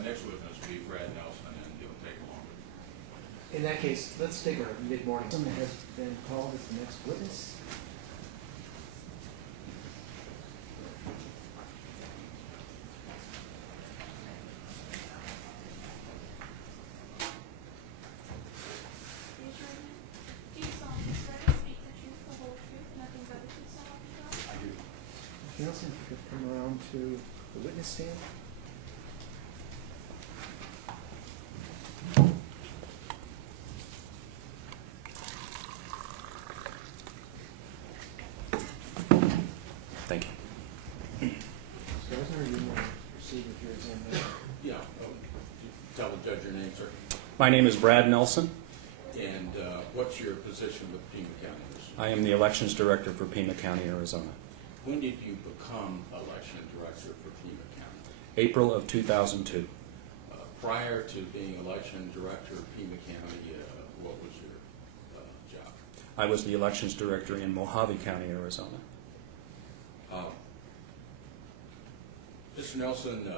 Our next witness will be Brad Nelson, and it'll take longer. In that case, let's take our mid-morning. Someone has been called as the next witness. Nelson, if you could come around to the witness stand. Thank you. Mr. Eisner, you want to proceed with your examination? Yeah. Tell the judge your name, sir. My name is Brad Nelson. And what's your position with Pima County? I am the Elections Director for Pima County, Arizona. When did you become election director for Pima County? April of 2002. Prior to being election director of Pima County, what was your job? I was the Elections Director in Mojave County, Arizona. Mr. Nelson,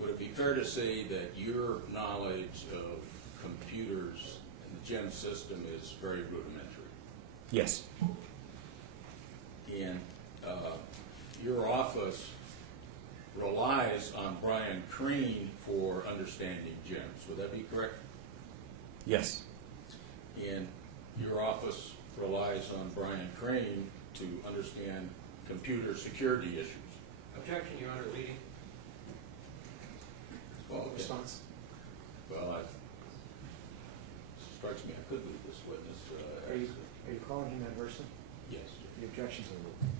would it be fair to say that your knowledge of computers and the GEM system is very rudimentary? Yes. And your office relies on Brian Crean for understanding GEMS. Would that be correct? Yes. And your office relies on Brian Crean to understand computer security issues. Objection, Your Honor, leading. Well, okay. Response. Well, it strikes me I could leave this witness. Are you calling him adversely? Yes. The objections are ruled.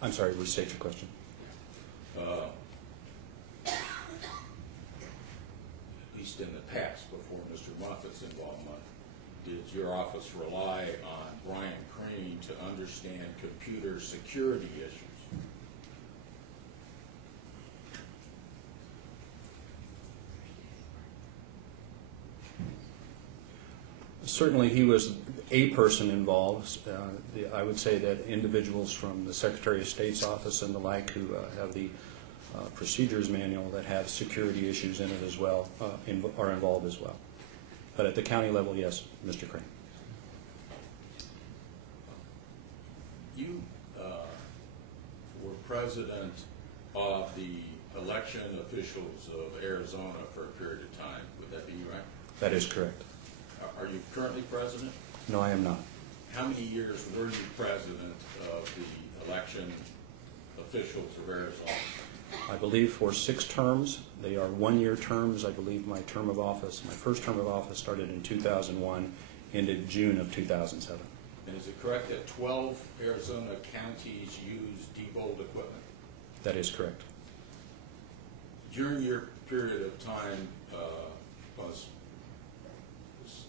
I'm sorry, restate your question. At least in the past, before Mr. Moffitt's involvement, did your office rely on Brian Crean to understand computer security issues? Certainly he was a person involved. I would say that individuals from the Secretary of State's office and the like who have the procedures manual that have security issues in it as well are involved as well. But at the county level, yes, Mr. Crane. You were president of the election officials of Arizona for a period of time. Would that be right? That is correct. Are you currently president? No, I am not. How many years were you president of the election officials of Arizona? I believe for 6 terms. They are 1-year terms. I believe my term of office, my first term of office started in 2001, ended June of 2007. And is it correct that 12 Arizona counties use Diebold equipment? That is correct. During your period of time, was this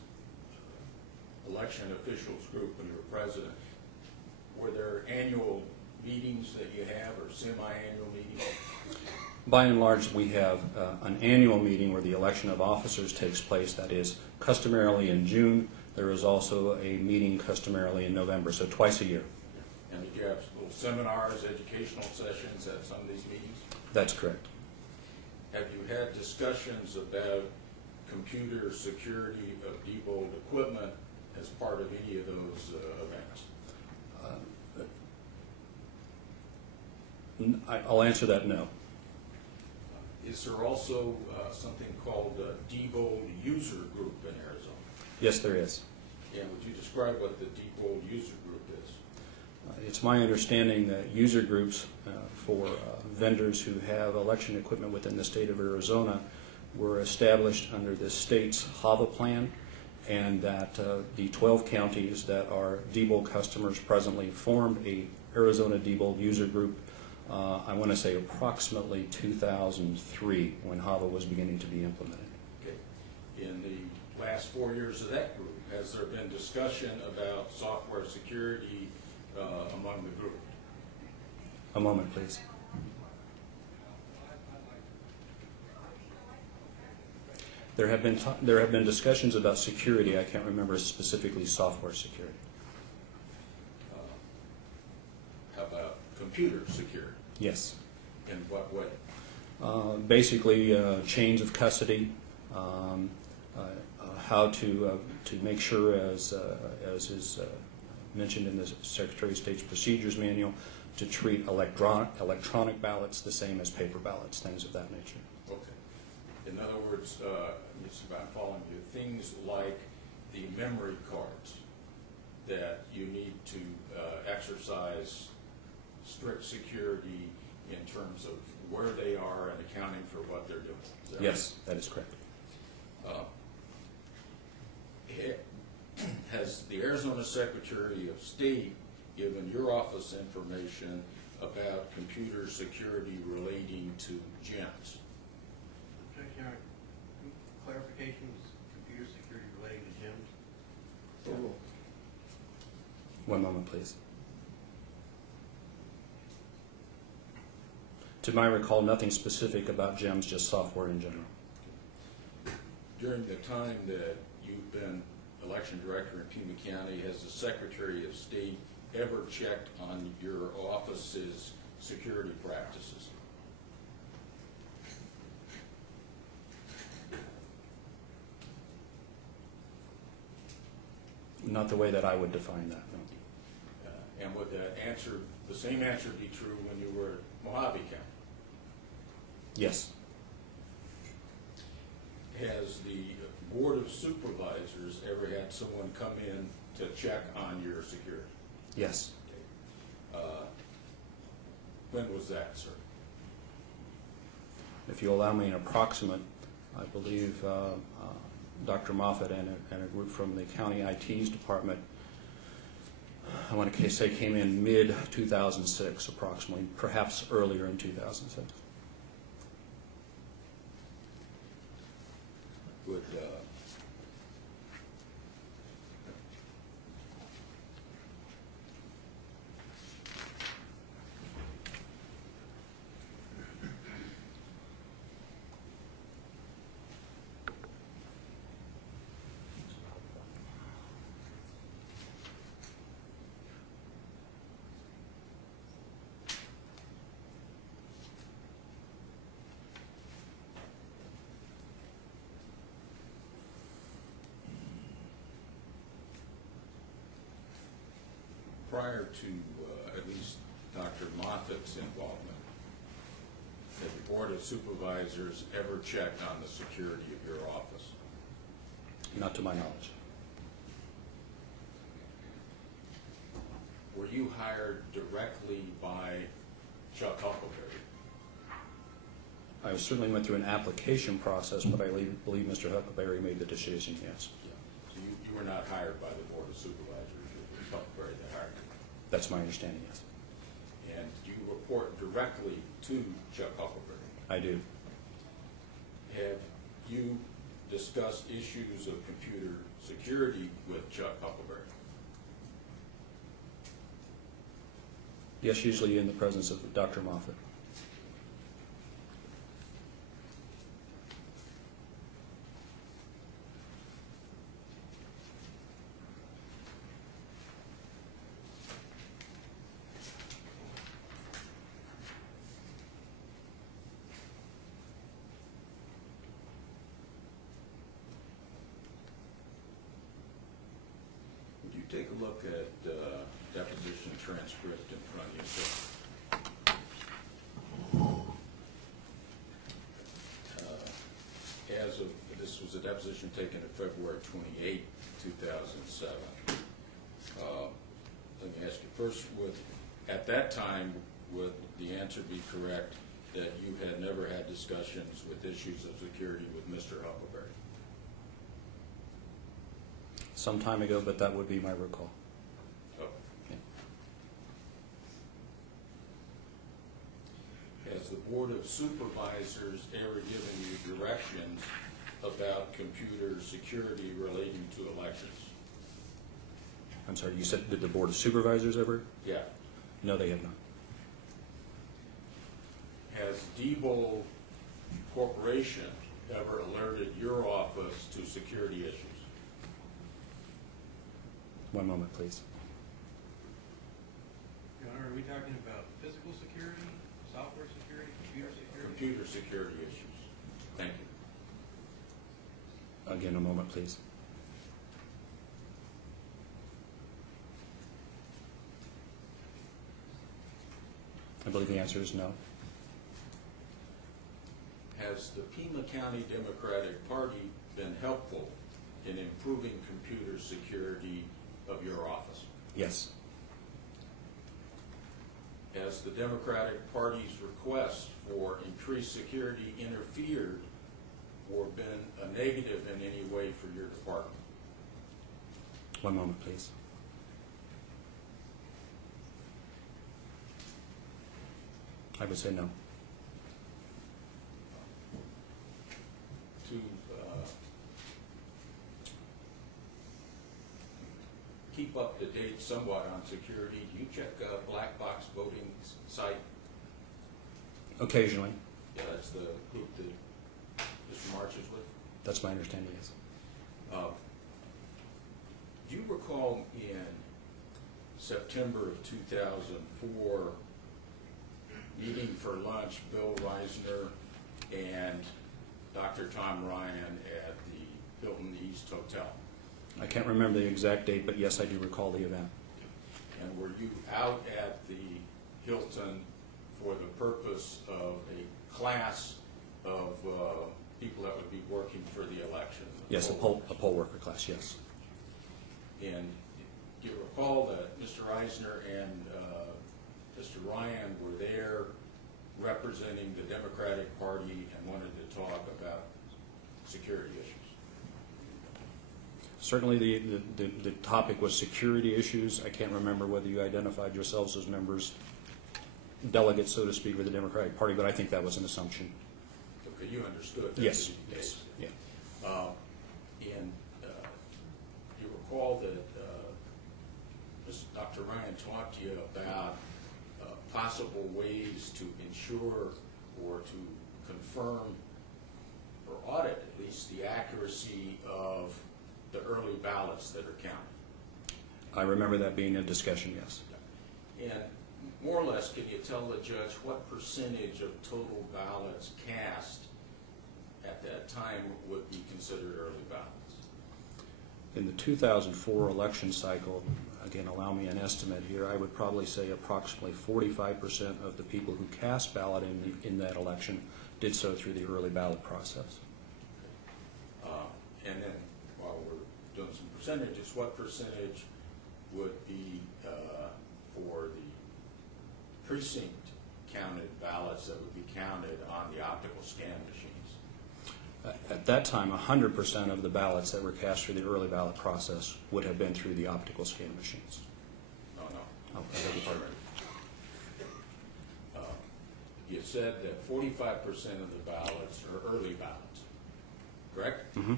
election officials group when you were president, were there annual meetings that you have or semi-annual meetings? By and large, we have an annual meeting where the election of officers takes place. That is customarily in June. There is also a meeting customarily in November, so twice a year. And did you have little seminars, educational sessions at some of these meetings? That's correct. Have you had discussions about computer security of Diebold equipment as part of any of those events? I'll answer that no. Is there also something called a Diebold user group in Arizona? Yes, there is. And would you describe what the Diebold user group is? It's my understanding that user groups for vendors who have election equipment within the state of Arizona were established under the state's HAVA plan, and that the 12 counties that are Diebold customers presently formed a Arizona Diebold user group. I want to say approximately 2003 when HAVA was beginning to be implemented. Okay. In the last 4 years of that group, has there been discussion about software security among the group? A moment, please. There have been discussions about security. I can't remember specifically software security. How about computer security? Yes. In what way? Basically, chains of custody, how to make sure, as is mentioned in the Secretary of State's Procedures Manual, to treat electronic ballots the same as paper ballots, things of that nature. Okay. In other words, it's about following you. Things like the memory cards that you need to exercise strict security in terms of where they are and accounting for what they're doing. Is that Yes, that is correct. Has the Arizona Secretary of State given your office information about computer security relating to gyms? Objection, clarifications, computer security relating to gyms? So, One moment, please. To my recall, nothing specific about GEMS, just software in general. During the time that you've been election director in Pima County, has the Secretary of State ever checked on your office's security practices? Not the way that I would define that, no. And would the same answer be true when you were at Mojave County? Yes. Has the Board of Supervisors ever had someone come in to check on your security? Yes. When was that, sir? If you allow me an approximate, I believe Dr. Moffitt and a group from the county IT's department, I want to say came in mid-2006 approximately, perhaps earlier in 2006. Would prior to at least Dr. Moffitt's involvement, had the Board of Supervisors ever checked on the security of your office? Not to my knowledge. Were you hired directly by Chuck Huckleberry? I certainly went through an application process, but I believe Mr. Huckleberry made the decision, yes. Yeah. So you were not hired by the Board of Supervisors. It was Huckleberry that hired you. That's my understanding, yes. And you report directly to Chuck Huckleberry. I do. Have you discussed issues of computer security with Chuck Huckleberry? Yes, usually in the presence of Dr. Moffitt. Would you take a look at deposition transcript in front of you, sir? This was a deposition taken on February 28, 2007. Let me ask you first, at that time, would the answer be correct that you had never had discussions with issues of security with Mr. Huckleberry? Some time ago, but that would be my recall. Oh. Yeah. Has the Board of Supervisors ever given you directions about computer security relating to elections? I'm sorry, you said, did the Board of Supervisors ever? Yeah. No, they have not. Has Debo Corporation ever alerted your office to security issues? One moment, please. Your Honor, are we talking about physical security, Software security, computer security? Computer security issues. Thank you. Again, a moment, please. I believe the answer is no. Has the Pima County Democratic Party been helpful in improving computer security of your office? Yes. Has the Democratic Party's request for increased security interfered or been a negative in any way for your department? One moment, please. I would say no. To keep up to date somewhat on security, do you check black box voting site? Occasionally. Yeah, that's the group that Mr. March is with. That's my understanding, yes. Do you recall in September of 2004 meeting for lunch Bill Reisner and Dr. Tom Ryan at the Hilton East Hotel? I can't remember the exact date, but yes, I do recall the event. And were you out at the Hilton for the purpose of a class of people that would be working for the election? Yes, a poll worker class, yes. And do you recall that Mr. Reisner and Mr. Ryan were there representing the Democratic Party and wanted to talk about security issues? Certainly the topic was security issues. I can't remember whether you identified yourselves as members, delegates, so to speak, with the Democratic Party, but I think that was an assumption. Okay, you understood that? Yes, yes, yeah. And you recall that Dr. Ryan talked to you about possible ways to ensure or to confirm or audit at least the accuracy of the early ballots that are counted. I remember that being a discussion, yes. And more or less, can you tell the judge what percentage of total ballots cast at that time would be considered early ballots? In the 2004 election cycle, again, allow me an estimate here, I would probably say approximately 45% of the people who cast ballot in that election did so through the early ballot process. And then while we're doing some percentages, what percentage would be for the precinct counted ballots that would be counted on the optical scan machines? At that time, 100% of the ballots that were cast through the early ballot process would have been through the optical scan machines. No. Oh, I beg your pardon. You said that 45% of the ballots are early ballots, correct? Mm-hmm.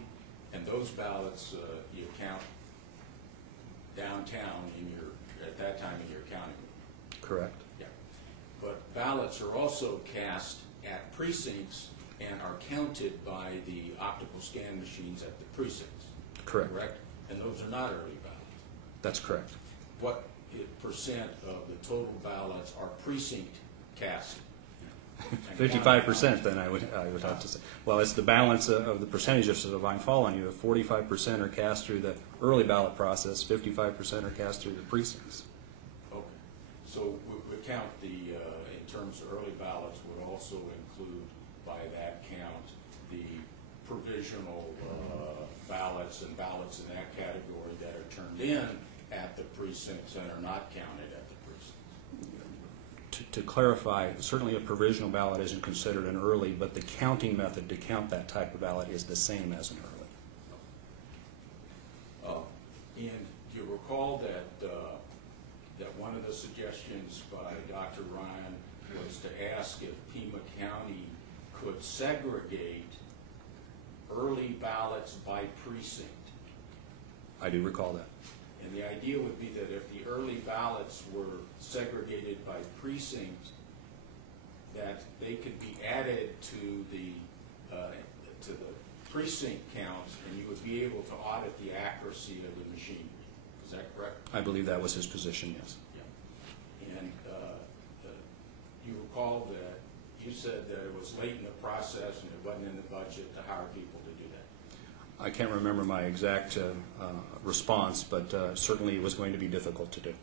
And those ballots you count downtown at that time in your county. Correct. Yeah. But ballots are also cast at precincts and are counted by the optical scan machines at the precincts. Correct. Correct? And those are not early ballots. That's correct. What percent of the total ballots are precinct cast? 55% then I would have to say. Well, it's the balance of the percentages that might fall on you. If 45% are cast through the early ballot process, 55% are cast through the precincts. Okay. So we count the, in terms of early ballots, would also include by that count the provisional ballots and ballots in that category that are turned in at the precincts and are not counted at the precincts. To clarify, certainly a provisional ballot isn't considered an early, but the counting method to count that type of ballot is the same as an early. And do you recall that that one of the suggestions by Dr. Ryan was to ask if Pima County could segregate early ballots by precinct? I do recall that. And the idea would be that if the early ballots were segregated by precinct, that they could be added to the precinct count, and you would be able to audit the accuracy of the machine. Is that correct? I believe that was his position, yes. Yeah. And you recall that you said that it was late in the process and it wasn't in the budget to hire people to do that. I can't remember my exact response, but certainly it was going to be difficult to do.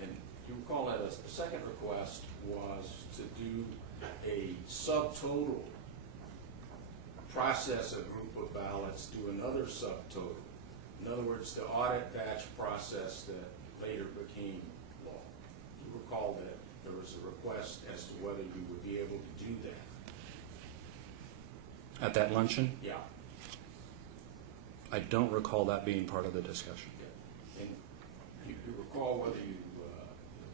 And you recall that a second request was to do a subtotal, process a group of ballots, do another subtotal. In other words, the audit batch process that later became law. You recall that there was a request as to whether you would be able to do that. At that luncheon, Yeah. I don't recall that being part of the discussion. And you recall whether you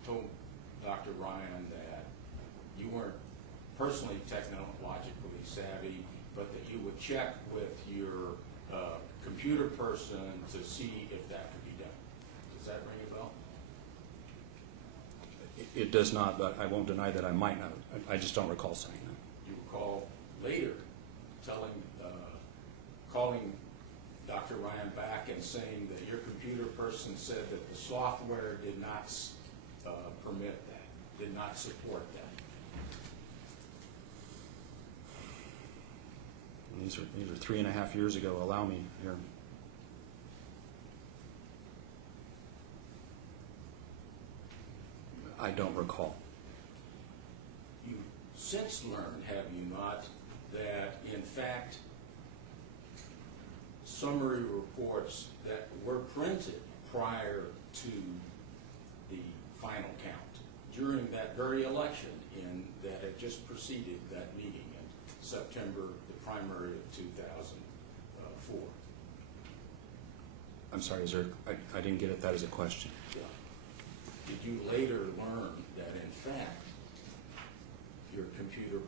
told Dr. Ryan that you weren't personally technologically savvy, but that you would check with your computer person to see if that could be done. Does that ring a bell? It does not, but I won't deny that I might not. I just don't recall saying that. You recall later calling Dr. Ryan back and saying that your computer person said that the software did not permit that, did not support that. These are 3.5 years ago. Allow me here. I don't recall. You since learned, have you not, that in fact summary reports that were printed prior to the final count during that very election that had just preceded that meeting in September, the primary of 2004. I'm sorry, I didn't get at that as a question. Yeah. Did you later learn that in fact your computer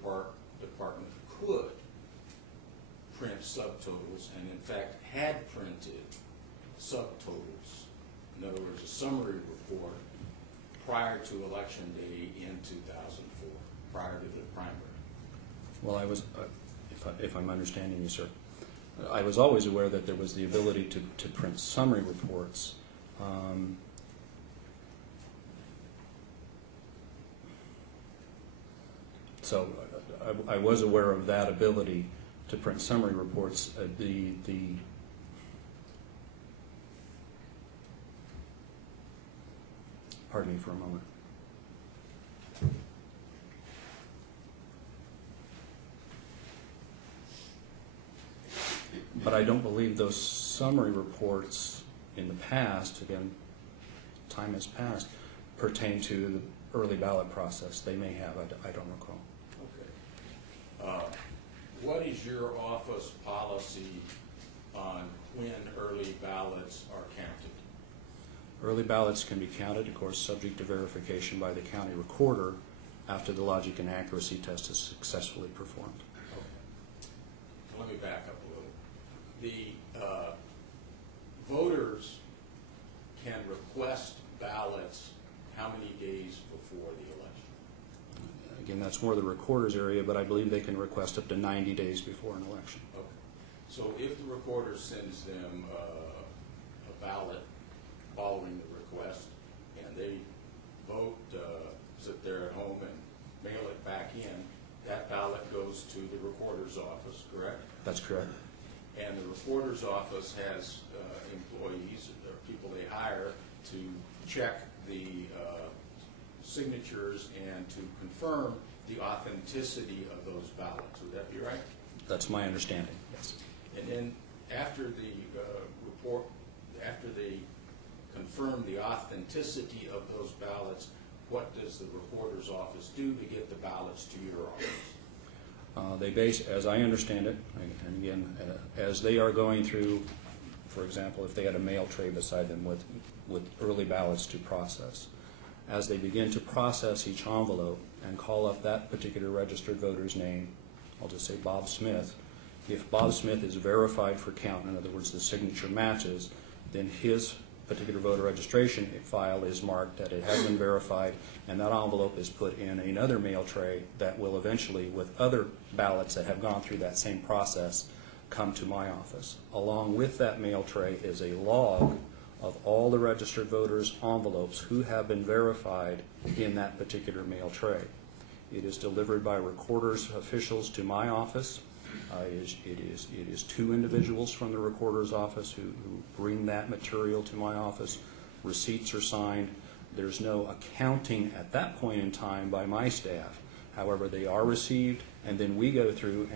department could print subtotals and in fact had printed subtotals, in other words, a summary report prior to election day in 2004, prior to the primary? Well, I was, if I'm understanding you, sir, I was always aware that there was the ability to print summary reports. So I was aware of that ability to print summary reports. Pardon me for a moment. But I don't believe those summary reports in the past, again, time has passed, pertain to the early ballot process. They may have, I don't recall. Okay. What is your office policy on when early ballots are counted? Early ballots can be counted, of course, subject to verification by the county recorder after the logic and accuracy test is successfully performed. Okay. So let me back up a little. The voters can request ballots how many days before the election? Again, that's more the recorder's area, but I believe they can request up to 90 days before an election. Okay. So if the recorder sends them a ballot following the request, and they vote, sit there at home and mail it back in, that ballot goes to the recorder's office, correct? That's correct. And the recorder's office has employees or people they hire to check the signatures and to confirm the authenticity of those ballots. Would that be right? That's my understanding, yes. And then after the report, after they confirm the authenticity of those ballots, what does the recorder's office do to get the ballots to your office? They base, as I understand it, and again, as they are going through, for example, if they had a mail tray beside them with early ballots to process, as they begin to process each envelope and call up that particular registered voter's name, I'll just say Bob Smith. If Bob Smith is verified for count, in other words, the signature matches, then his particular voter registration file is marked that it has been verified, and that envelope is put in another mail tray that will eventually, with other ballots that have gone through that same process, come to my office. Along with that mail tray is a log of all the registered voters' envelopes who have been verified in that particular mail tray. It is delivered by recorder's officials to my office. It is two individuals from the recorder's office who bring that material to my office. Receipts are signed. There's no accounting at that point in time by my staff. However, they are received, and then we go through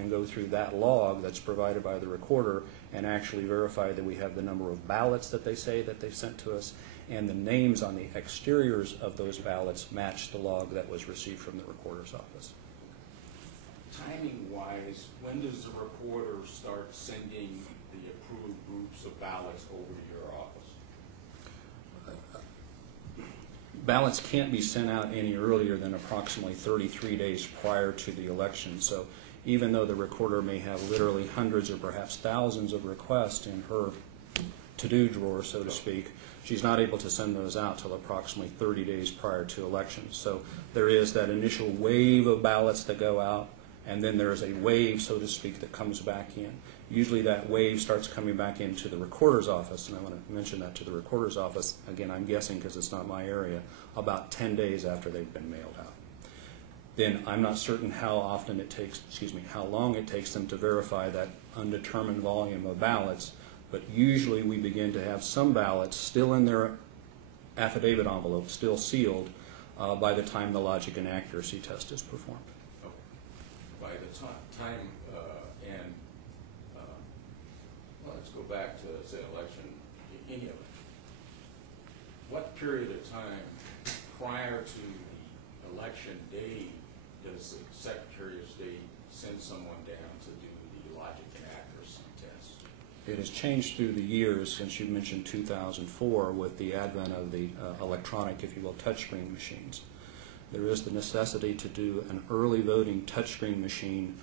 that log that's provided by the recorder and actually verify that we have the number of ballots that they say that they've sent to us, and the names on the exteriors of those ballots match the log that was received from the recorder's office. Timing-wise, when does the recorder start sending the approved groups of ballots over to your office? Ballots can't be sent out any earlier than approximately 33 days prior to the election. So even though the recorder may have literally hundreds or perhaps thousands of requests in her to-do drawer, so to speak, she's not able to send those out till approximately 30 days prior to election. So there is that initial wave of ballots that go out, and then there is a wave, so to speak, that comes back in. Usually that wave starts coming back into the recorder's office, and I want to mention that to the recorder's office. Again, I'm guessing because it's not my area, about 10 days after they've been mailed out. Then I'm not certain how long it takes them to verify that undetermined volume of ballots, but usually we begin to have some ballots still in their affidavit envelope, still sealed, by the time the logic and accuracy test is performed. By the time let's go back to, say, election, any of it. What period of time prior to the election day does the Secretary of State send someone down to do the logic and accuracy test? It has changed through the years since you mentioned 2004 with the advent of the electronic, if you will, touchscreen machines. There is the necessity to do an early voting touchscreen machine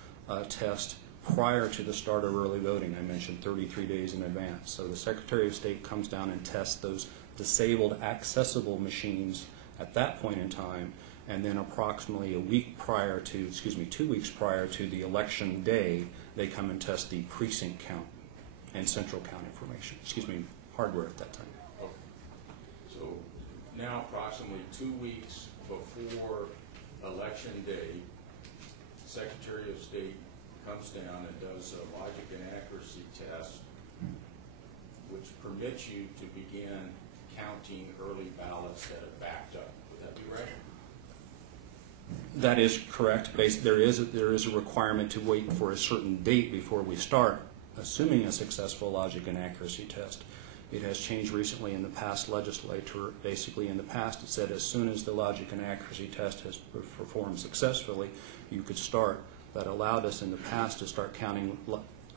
test prior to the start of early voting. I mentioned 33 days in advance. So the Secretary of State comes down and tests those disabled accessible machines at that point in time, and then approximately 2 weeks prior to the election day, they come and test the precinct count and central count information, hardware at that time. Okay. So now approximately 2 weeks before election day, Secretary of State comes down and does a logic and accuracy test, which permits you to begin counting early ballots that have backed up. Would that be right? That is correct. There is a requirement to wait for a certain date before we start, assuming a successful logic and accuracy test. It has changed recently in the past legislature. Basically, in the past, it said as soon as the logic and accuracy test has performed successfully, you could start. That allowed us in the past to start counting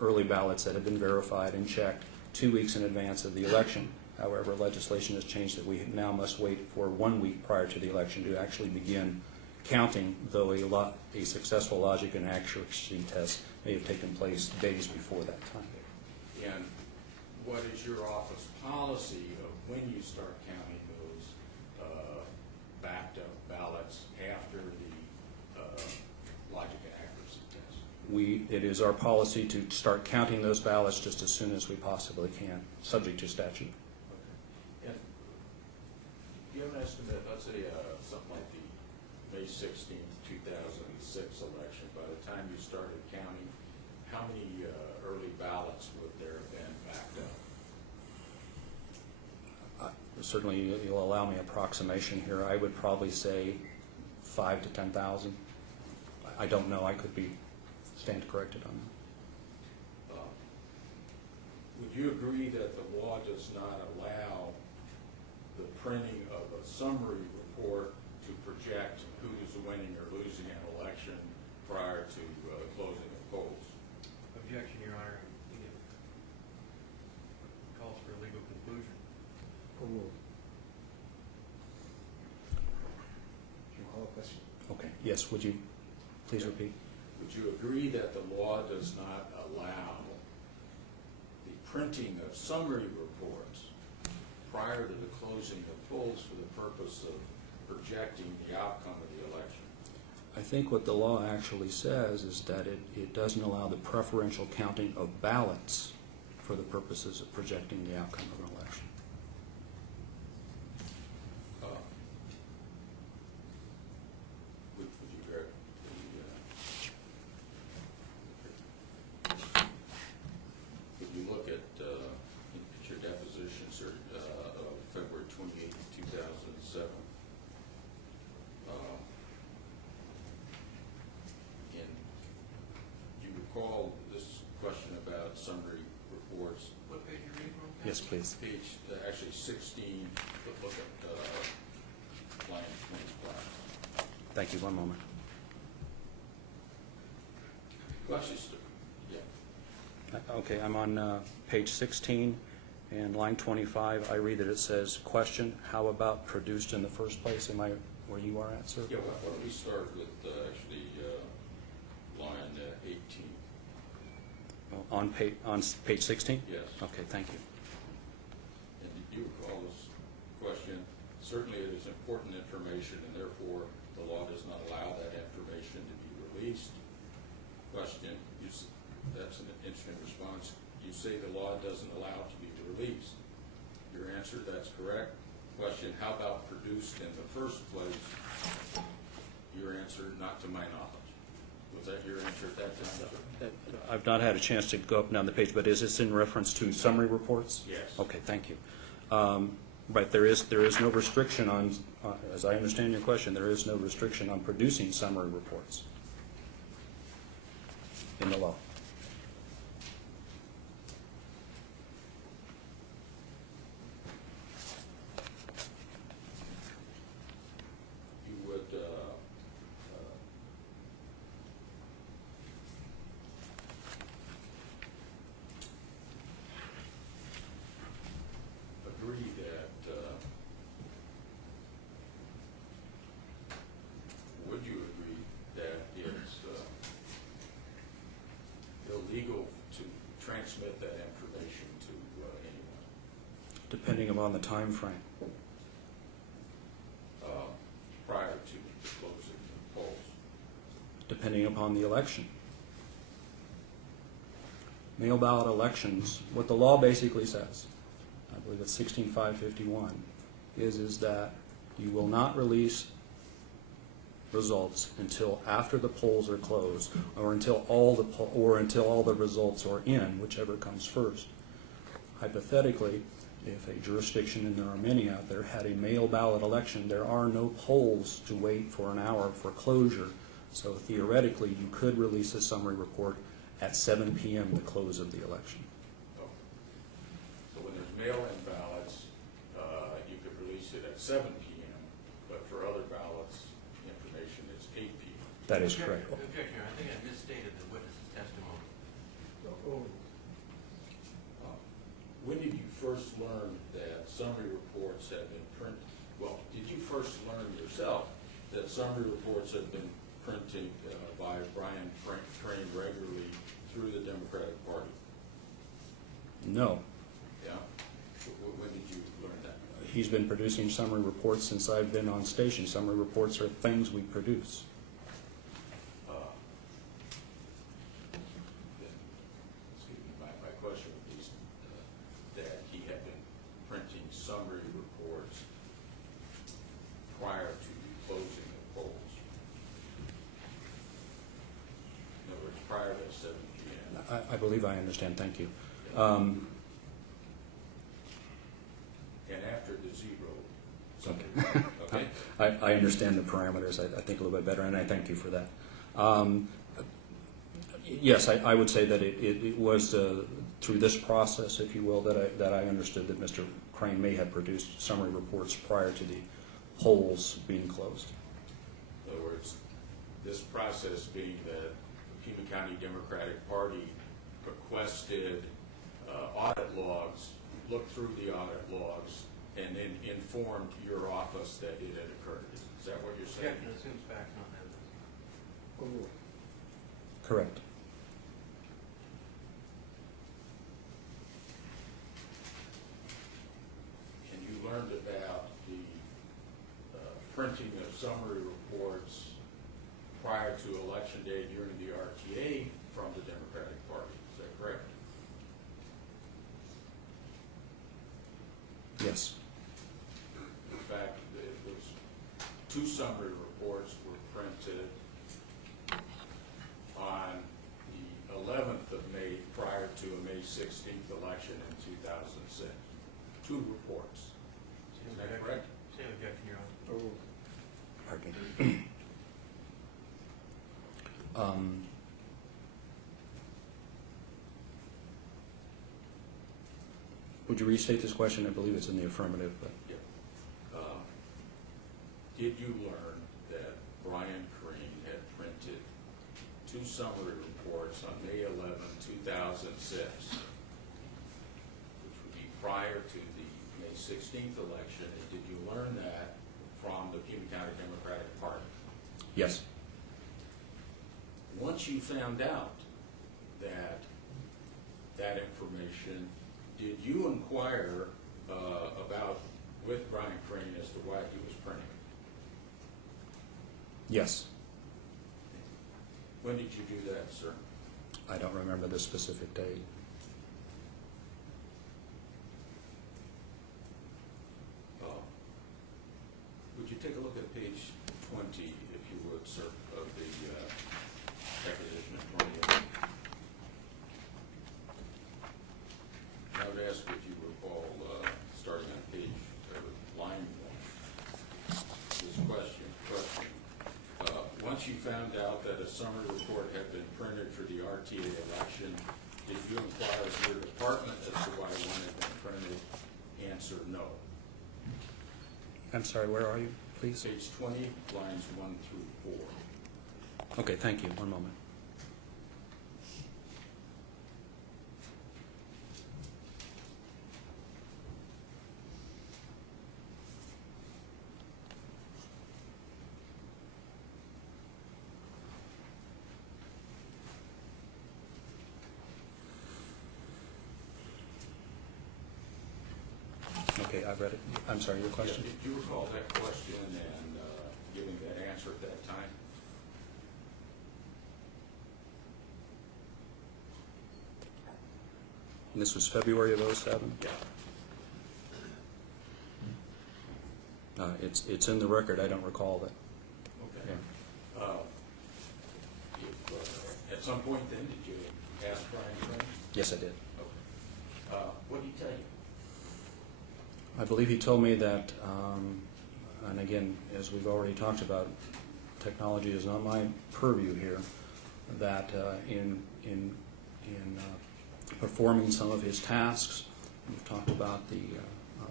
early ballots that have been verified and checked 2 weeks in advance of the election. However, legislation has changed that we now must wait for 1 week prior to the election to actually begin counting, though a successful logic and accuracy test may have taken place days before that time. And what is your office policy of when you start counting those backed up ballots after the logic and accuracy test? It is our policy to start counting those ballots just as soon as we possibly can, subject to statute. Okay. And do you have an estimate, let's say something like the May 16th, 2006 election, by the time you started counting, how many early ballots would there have been backed up? Certainly, you'll allow me approximation here. I would probably say 5,000 to 10,000. I don't know. I could stand corrected on that. Would you agree that the law does not allow the printing of a summary report to project who is winning or losing an election prior to closing of polls? Objection, Your Honor. It calls for a legal conclusion. Overruled. Can you call a question? Okay. Yes. Would you please repeat? Would you agree that the law does not allow the printing of summary reports prior to the closing of polls for the purpose of projecting the outcome of the election? I think what the law actually says is that it doesn't allow the preferential counting of ballots for the purposes of projecting the outcome of an election. Would you agree? Yes, please. Page, actually 16, but look at line 25. Thank you. One moment. Well, actually, yeah. Okay, I'm on page 16 and line 25. I read that it says, question, how about produced in the first place? Am I where you are at, sir? Yeah, why don't we start with actually line 18? On page 16? Yes. Okay, thank you. And did you recall this question? Certainly it is important information, and therefore the law does not allow that information to be released. Question, that's an interesting response. You say the law doesn't allow it to be released. Your answer, that's correct. Question, how about produced in the first place? Your answer, not to my knowledge. Was that your answer at that time, sir? I've not had a chance to go up and down the page, but is this in reference to summary reports? Yes. Okay, thank you. Right, there is no restriction on, as I understand your question, there is no restriction on producing summary reports in the law. You would agree that, would you agree that it's illegal to transmit that information to anyone? Depending upon the time frame. Prior to the closing of the polls? Depending upon the election. Mail ballot elections, what the law basically says, I believe it's 16.551, is that you will not release results until after the polls are closed, or until all the results are in, whichever comes first. Hypothetically, if a jurisdiction, and there are many out there, had a mail ballot election, there are no polls to wait for an hour for closure. So theoretically, you could release a summary report at 7 p.m., the close of the election. Oh. So when there's mail-in ballots, you could release it at 7 p.m., but for other ballots, information is 8 p.m. That is correct. Objection, I think I misstated the witness's testimony. When did you first learn that summary reports have been printed? Well, did you first learn yourself that summary reports have been printed by Brian Crane regularly through the Democratic Party? No. Yeah? When did you learn that? He's been producing summary reports since I've been on station. Summary reports are things we produce. My question is that he had been printing summary reports prior to the closing of polls. In other words, prior to 7 p.m. I believe I understand. Thank you. And after the zero. Okay. Okay? I understand the parameters, I think, a little bit better, and I thank you for that. Yes, I would say that it was through this process, if you will, that I understood that Mr. Crane may have produced summary reports prior to the polls being closed. In other words, this process being that the Pima County Democratic Party requested audit logs, looked through the audit logs, and then informed your office that it had occurred. Is that what you're saying? Objection assumes facts, not evidence. Correct. And you learned about the printing of summary reports prior to Election Day during the RTA from the Democratic Party. Is that correct? Yes. In fact, it was 2 summary reports were printed on the 11th of May prior to a May 16th election in 2006. 2 reports. Is that correct? Same objection, Your Honor. Pardon me. Would you restate this question? I believe it's in the affirmative. But. Yeah. Did you learn that Brian Crane had printed 2 summary reports on May 11, 2006, which would be prior to the May 16th election, and did you learn that from the Pima County Democratic Party? Yes. Once you found out that information, did you inquire with Brian Crane as to why he was printing? Yes. When did you do that, sir? I don't remember the specific date. Would you take a look at page 20, if you would, sir, of the deposition of 20? I would ask if you recall, starting on page line 1, this question. Once you found out that a summary report had been printed for the RTA election, did you inquire with your department as to why one had been printed? Answer, no. I'm sorry, where are you, please? Page 20, lines 1 through 4. Okay, thank you. One moment. Okay, I've read it. I'm sorry, your question? Yeah, did you recall that question and giving that answer at that time? And this was February of 07? Yeah. It's in the record. I don't recall that. Okay. Yeah. At some point then, did you ask Brian Crane? Yes, I did. Okay. What did he tell you? I believe he told me that, and again, as we've already talked about, technology is not my purview here, that in performing some of his tasks, we've talked about the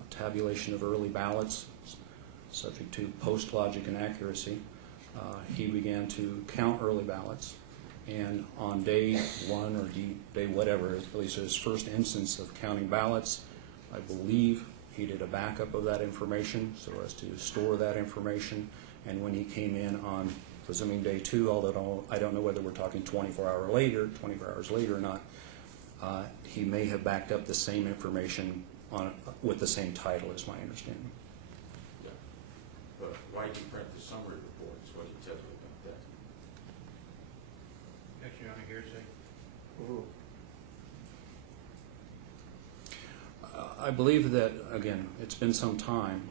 tabulation of early ballots, subject to post logic and accuracy. He began to count early ballots, and on day 1 or day whatever, at least his first instance of counting ballots, I believe he did a backup of that information so as to store that information, and when he came in on, presuming day 2, although I don't know whether we're talking 24 hours later or not, he may have backed up the same information with the same title, is my understanding. Yeah. But why did he print the summary reports? What did he tell you about that? Actually, on a hearsay. Ooh. I believe that, again, it's been some time.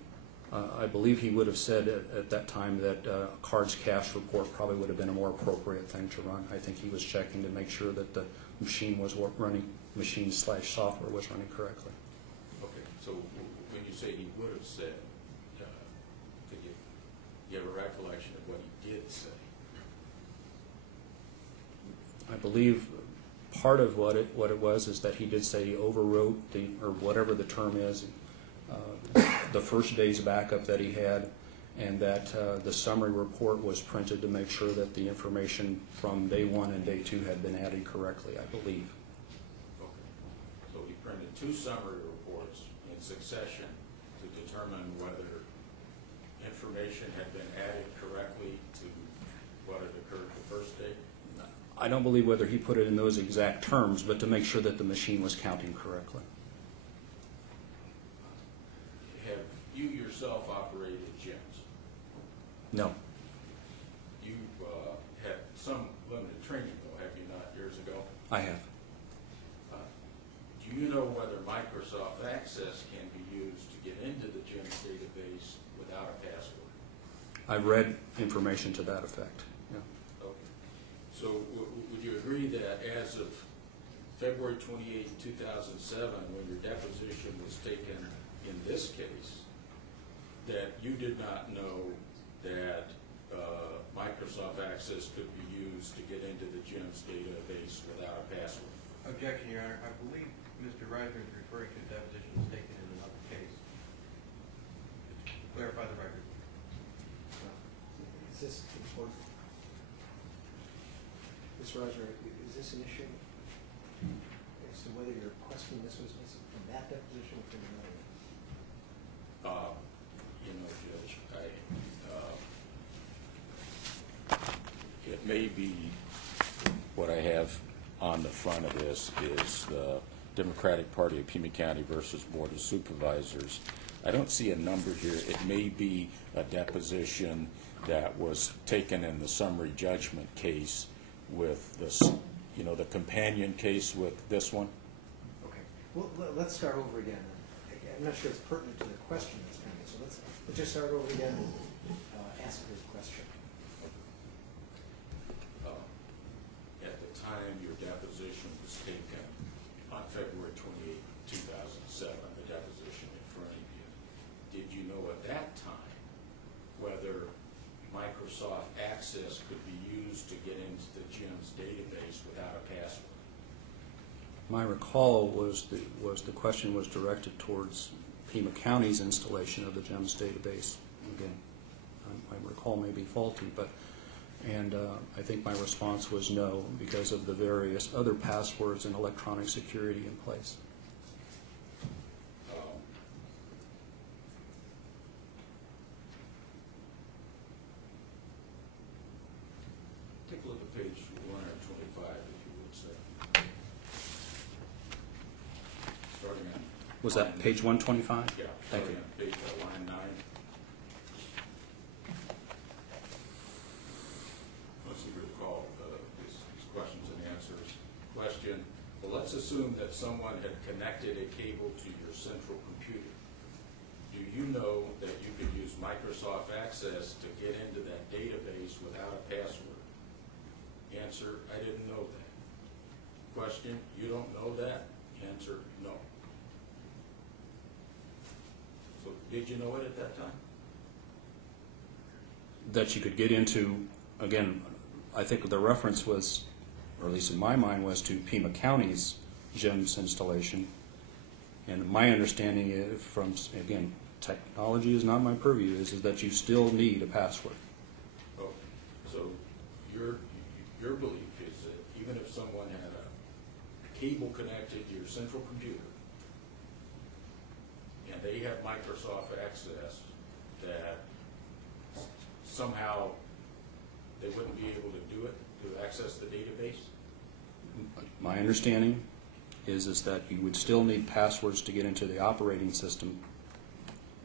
I believe he would have said at that time that a cards cash report probably would have been a more appropriate thing to run. I think he was checking to make sure that the machine was running, machine/software was running correctly. Okay, so when you say he would have said, do you have a recollection of what he did say? I believe part of what it was is that he did say he overwrote or whatever the term is, the first day's backup that he had, and that the summary report was printed to make sure that the information from day 1 and day 2 had been added correctly, I believe. Okay. So he printed 2 summary reports in succession to determine whether information had been added correctly to what had occurred the first day? I don't believe whether he put it in those exact terms, but to make sure that the machine was counting correctly. Have you yourself operated gyms? No. You had some limited training, though, have you not, years ago? I have. Do you know whether Microsoft Access can be used to get into the gym's database without a password? I've read information to that effect. Yeah. Okay. So would you agree that as of February 28, 2007, when your deposition was taken in this case, that you did not know that Microsoft Access could be used to get into the gym's database without a password? Objection, Your Honor. I believe Mr. Reisner is referring to depositions taken in another case. Clarify the record. Is this important? Ms. Roger, is this an issue as to whether you're questioning this was from that deposition or from another? Judge, it may be what I have on the front of this is the Democratic Party of Pima County versus Board of Supervisors. I don't see a number here. It may be a deposition that was taken in the summary judgment case with this, the companion case with this one. Okay. Well, let's start over again. I'm not sure it's pertinent to the question that's pending, so let's just start over again and ask this question. At the time your deposition was taken on February 28, 2007, the deposition in front of you, did you know at that time whether Microsoft Access could be used to get into the GEMS database without a password? My recall was the question was directed towards Pima County's installation of the GEMS database. Again, my recall may be faulty, and I think my response was no because of the various other passwords and electronic security in place. Take a look at page 125, if you would, sir. Starting on. Was that page 125? Yeah. Thank you. Starting on page line 9. Once you recall these questions and answers. Question: well, let's assume that someone had connected a cable to your central computer. Do you know that you could use Microsoft Access to get into that database without a password? Answer: I didn't know that. Question: you don't know that? Answer: no. So did you know it at that time? That you could get into, again, I think the reference was, or at least in my mind, was to Pima County's GEMS installation. And my understanding is from, again, technology is not my purview, is that you still need a password. Oh, so your belief is that even if someone had a cable connected to your central computer and they have Microsoft Access, that somehow they wouldn't be able to do it, to access the database? My understanding is that you would still need passwords to get into the operating system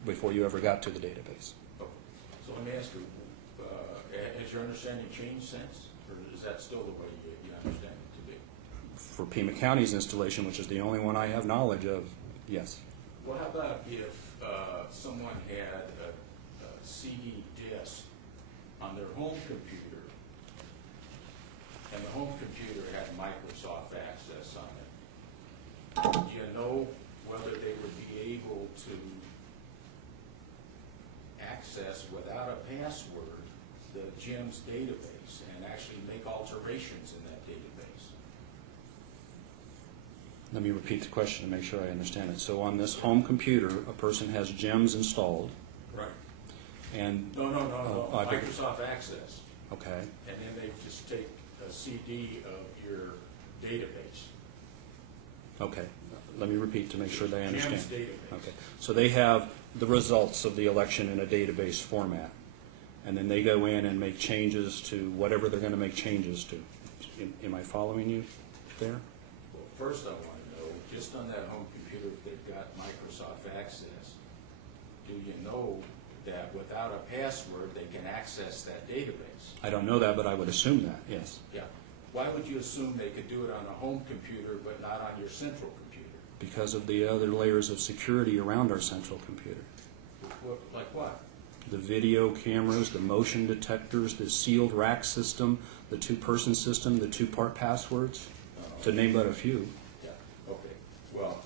before you ever got to the database. Oh, so let me ask you, has your understanding changed since? Or is that still the way you understand it to be? For Pima County's installation, which is the only one I have knowledge of, yes. Well, how about if someone had a CD disk on their home computer, and the home computer had Microsoft Access on it? Do you know whether they would be able to access without a password the GEMS database and actually make alterations in that database? Let me repeat the question to make sure I understand it. So on this home computer, a person has GEMS installed. Right. And No, Microsoft Access. okay. And then they just take a CD of your database. Okay. Let me repeat to make sure they understand. GEMS database. Okay. So they have the results of the election in a database format, and then they go in and make changes to whatever they're going to make changes to. Am I following you there? Well, first I want to know, just on that home computer, if they've got Microsoft Access, do you know that without a password they can access that database? I don't know that, but I would assume that, yes. Yeah. Why would you assume they could do it on a home computer but not on your central computer? Because of the other layers of security around our central computer. Like what? The video cameras, the motion detectors, the sealed rack system, the two-person system, the two-part passwords, to name but a few. Yeah, okay. Well,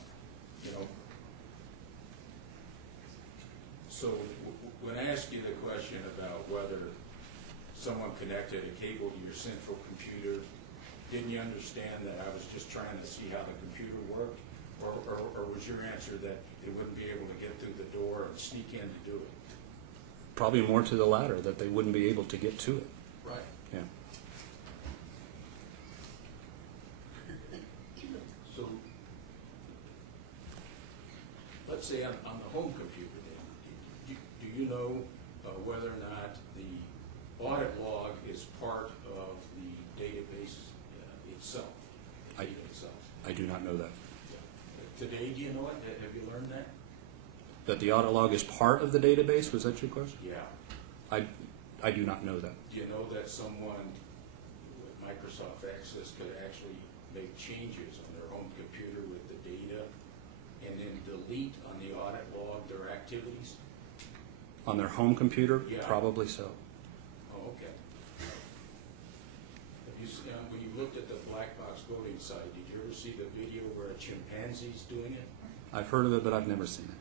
so when I asked you the question about whether someone connected a cable to your central computer, didn't you understand that I was just trying to see how the computer worked? Or was your answer that they wouldn't be able to get through the door and sneak in to do it? Probably more to the latter, that they wouldn't be able to get to it. Right. Yeah. So, let's say on the home computer, then, do you know whether or not the audit log is part of the database itself? The data itself? I do not know that. Yeah. Today, do you know it? Have you learned that? That the audit log is part of the database? Was that your question? Yeah. I do not know that. Do you know that someone with Microsoft Access could actually make changes on their home computer with the data and then delete on the audit log their activities? On their home computer? Yeah. Probably so. Oh, okay. Have you seen, when you looked at the black box voting site, did you ever see the video where a chimpanzee's doing it? I've heard of it, but I've never seen it.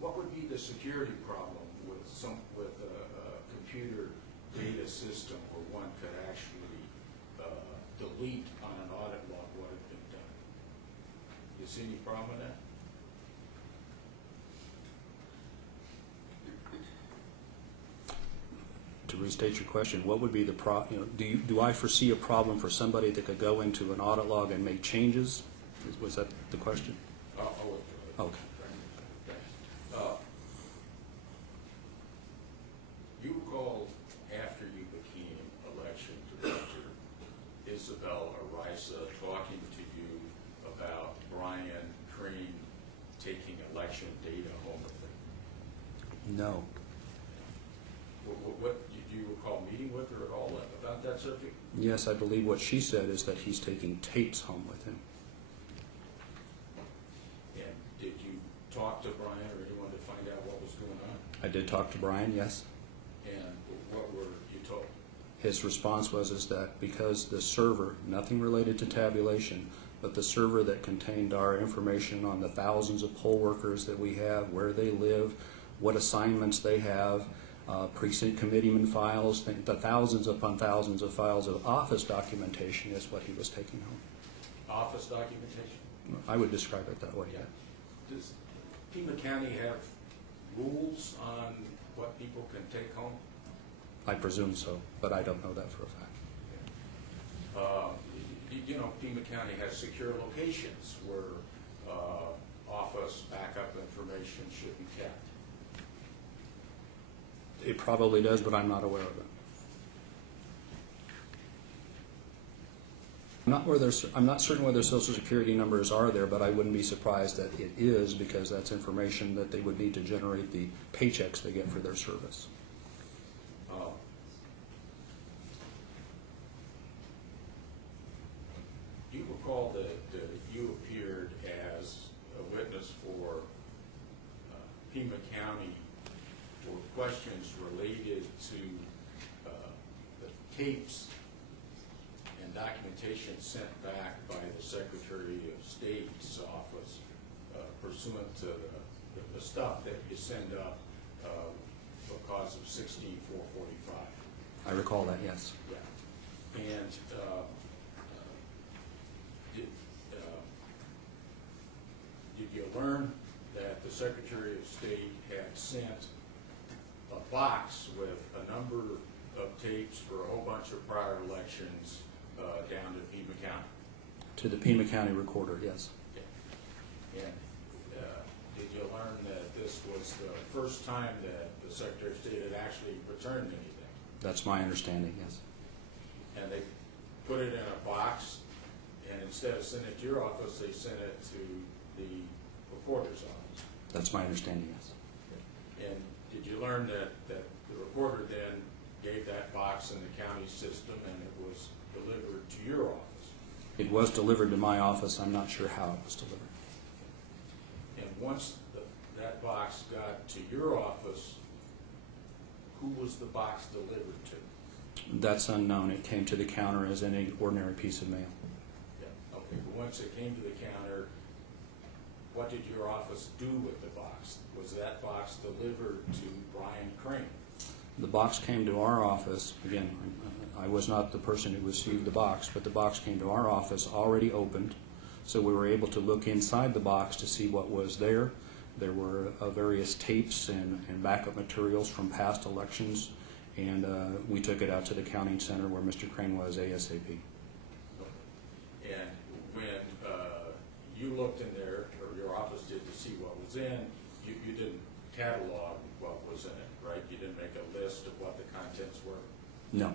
What would be the security problem with a computer data system where one could actually delete on an audit log what had been done? You see any problem with that? To restate your question, what would be the do I foresee a problem for somebody that could go into an audit log and make changes? Was that the question? Okay. You recall after you became election director, Isabel Arisa talking to you about Brian Crane taking election data home with him? No. What do you recall meeting with her at all about that subject? Yes, I believe what she said is that he's taking tapes home with him. And did you talk to Brian or anyone to find out what was going on? I did talk to Brian, yes. And what were you told? His response is that because the server, nothing related to tabulation, but the server that contained our information on the thousands of poll workers that we have, where they live, what assignments they have, precinct committeeman files, the thousands upon thousands of files of office documentation is what he was taking home. Office documentation? I would describe it that way, yeah. Does Pima County have rules on what people can take home? I presume so, but I don't know that for a fact. You know, Pima County has secure locations where office backup information should be kept. It probably does, but I'm not aware of it. I'm not certain whether Social Security numbers are there, but I wouldn't be surprised that it is, because that's information that they would need to generate the paychecks they get for their service. Do you recall that you appeared as a witness for Pima County for questions related to the tapes and documentation sent back by the Secretary of State's office pursuant to the stuff that you send up because of 16445? I recall that, yes. Yeah. And did you learn that the Secretary of State had sent a box with a number of tapes for a whole bunch of prior elections down to Pima County? To the Pima County Recorder, yes. Yeah. And did you learn that this was the first time that the Secretary of State had actually returned anything? That's my understanding, yes. And they put it in a box, and instead of sending it to your office, they sent it to the recorder's office. That's my understanding, yes. And did you learn that the recorder then gave that box in the county system and it was delivered to your office? It was delivered to my office. I'm not sure how it was delivered. And once that box got to your office, who was the box delivered to? That's unknown. It came to the counter as any ordinary piece of mail. Yeah. Okay, but once it came to the counter, what did your office do with the box? Was that box delivered to Brian Crane? The box came to our office, again, I was not the person who received the box, but the box came to our office already opened, so we were able to look inside the box to see what was there. There were various tapes and backup materials from past elections, and we took it out to the counting center where Mr. Crane was ASAP. And when you looked in there, or your office did, to see what was in, you didn't catalog what was in it, right? You didn't make a list of what the contents were? No.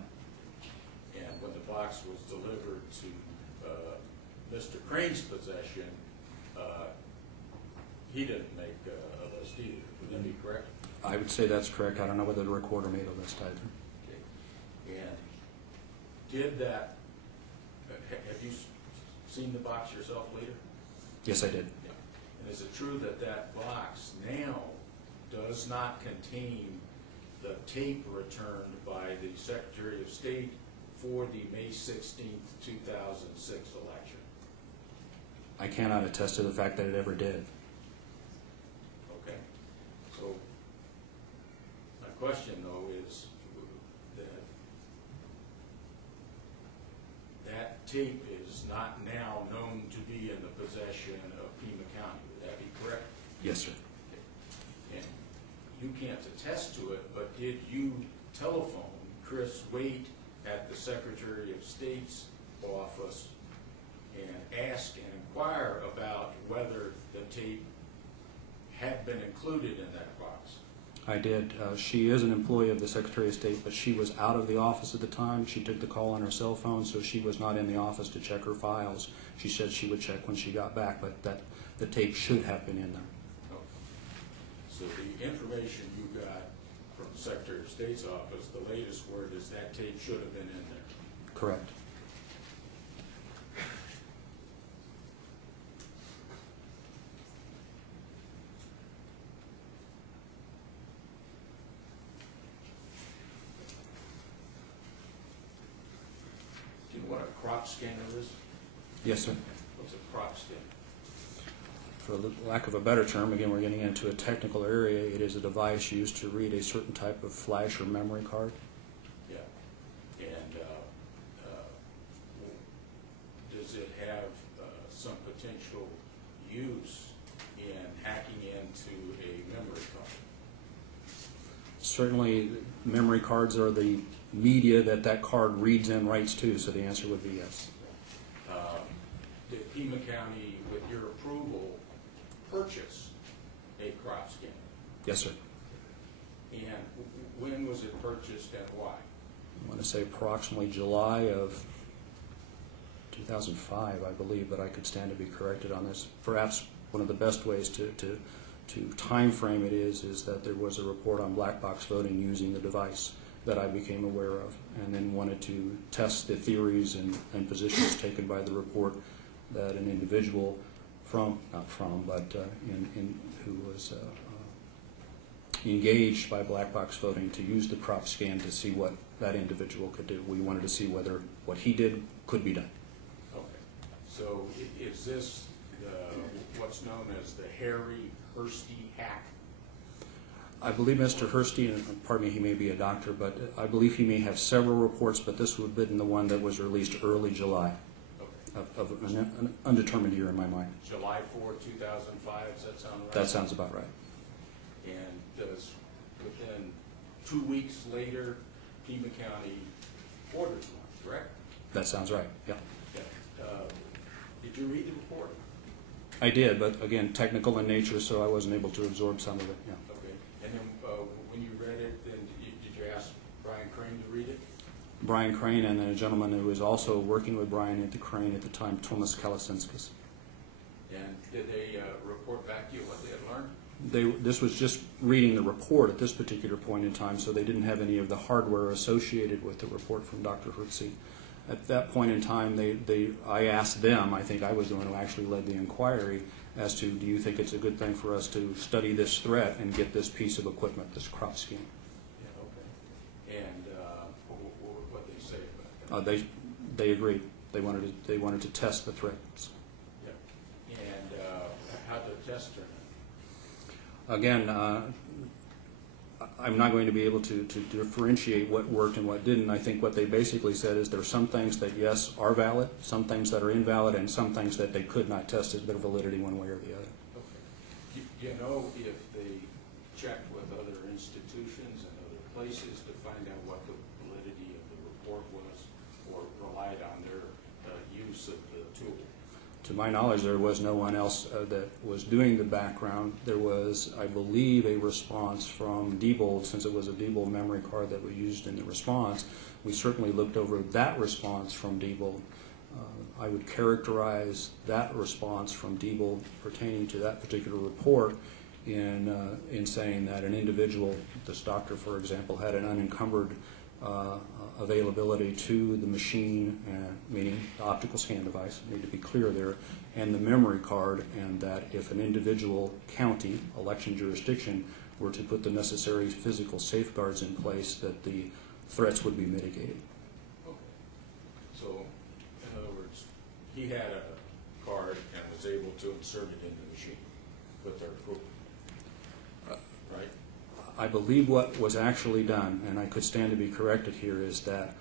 And when the box was delivered to Mr. Crane's possession, he didn't make a list either. Would that be correct? I would say that's correct. I don't know whether the recorder made a list either. Okay. And did that, have you seen the box yourself later? Yes, I did. Yeah. And is it true that that box now does not contain the tape returned by the Secretary of State for the May 16th, 2006 election? I cannot attest to the fact that it ever did. Okay. So my question, though, is that tape is not now known to be in the possession of Pima County. Would that be correct? Yes, sir. And you can't attest to it, but did you telephone Chris Waite at the Secretary of State's office and ask and inquire about whether the tape had been included in that box? I did. She is an employee of the Secretary of State, but she was out of the office at the time. She took the call on her cell phone, so she was not in the office to check her files. She said she would check when she got back, but that the tape should have been in there. Okay. So the information you got from the Secretary of State's office, the latest word is that tape should have been in there. Correct. Do you know what a crop scanner is? Yes, sir. What's a crop scanner? For lack of a better term, again, we're getting into a technical area. It is a device used to read a certain type of flash or memory card. Yeah. And does it have some potential use in hacking into a memory card? Certainly, memory cards are the media that card reads and writes to, so the answer would be yes. Did Pima County, with your approval, purchase a crop scanner? Yes, sir. And when was it purchased and why? I want to say approximately July of 2005, I believe, but I could stand to be corrected on this. Perhaps one of the best ways to time frame it is that there was a report on black box voting using the device that I became aware of, and then wanted to test the theories and positions taken by the report that an individual who was engaged by black box voting to use the crop scan to see what that individual could do. We wanted to see whether what he did could be done. Okay. So is this what's known as the Harry Hursty hack? I believe Mr. Hursty, and pardon me, he may be a doctor, but I believe he may have several reports, but this would have been the one that was released early July of an undetermined year in my mind. July 4, 2005, does that sound right? That sounds about right. And does within 2 weeks later, Pima County orders one, correct? That sounds right, yeah. Yeah. Did you read the report? I did, but again, technical in nature, so I wasn't able to absorb some of it, yeah. Okay. And then when you read it, then did you ask Brian Crane to read it? Brian Crane and then a gentleman who was also working with Brian at the Crane at the time, Thomas Kalasinskis. And did they report back to you what they had learned? This was just reading the report at this particular point in time, so they didn't have any of the hardware associated with the report from Dr. Hertzi. At that point in time, I asked them, I think I was the one who actually led the inquiry, as to, do you think it's a good thing for us to study this threat and get this piece of equipment, this crop scheme? Yeah, okay. And what they say about that? They agreed. They wanted to test the threats. Yeah. And how did the test turn out? Again, I'm not going to be able to differentiate what worked and what didn't. I think what they basically said is there are some things that, yes, are valid, some things that are invalid, and some things that they could not test their validity one way or the other. Okay. Do you know if they checked with other institutions and other places to find out what the validity of the report was, or relied on their use of the tool? To my knowledge, there was no one else that was doing the background. There was, I believe, a response from Diebold, since it was a Diebold memory card that we used in the response. We certainly looked over that response from Diebold. I would characterize that response from Diebold pertaining to that particular report in saying that an individual, this doctor, for example, had an unencumbered availability to the machine, meaning the optical scan device, need to be clear there, and the memory card, and that if an individual county, election jurisdiction, were to put the necessary physical safeguards in place, that the threats would be mitigated. Okay. So, in other words, he had a card and was able to insert it in the machine with their approval, right? I believe what was actually done, and I could stand to be corrected here, is that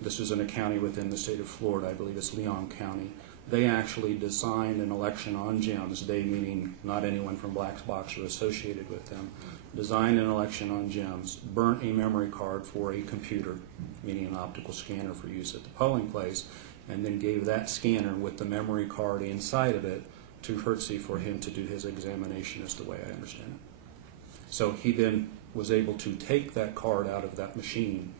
this is in a county within the state of Florida, I believe it's Leon County. They actually designed an election on gems, they meaning not anyone from Black Box or associated with them, designed an election on gems, burnt a memory card for a computer, meaning an optical scanner for use at the polling place, and then gave that scanner with the memory card inside of it to Hertzie for him to do his examination, is the way I understand it. So he then was able to take that card out of that machine,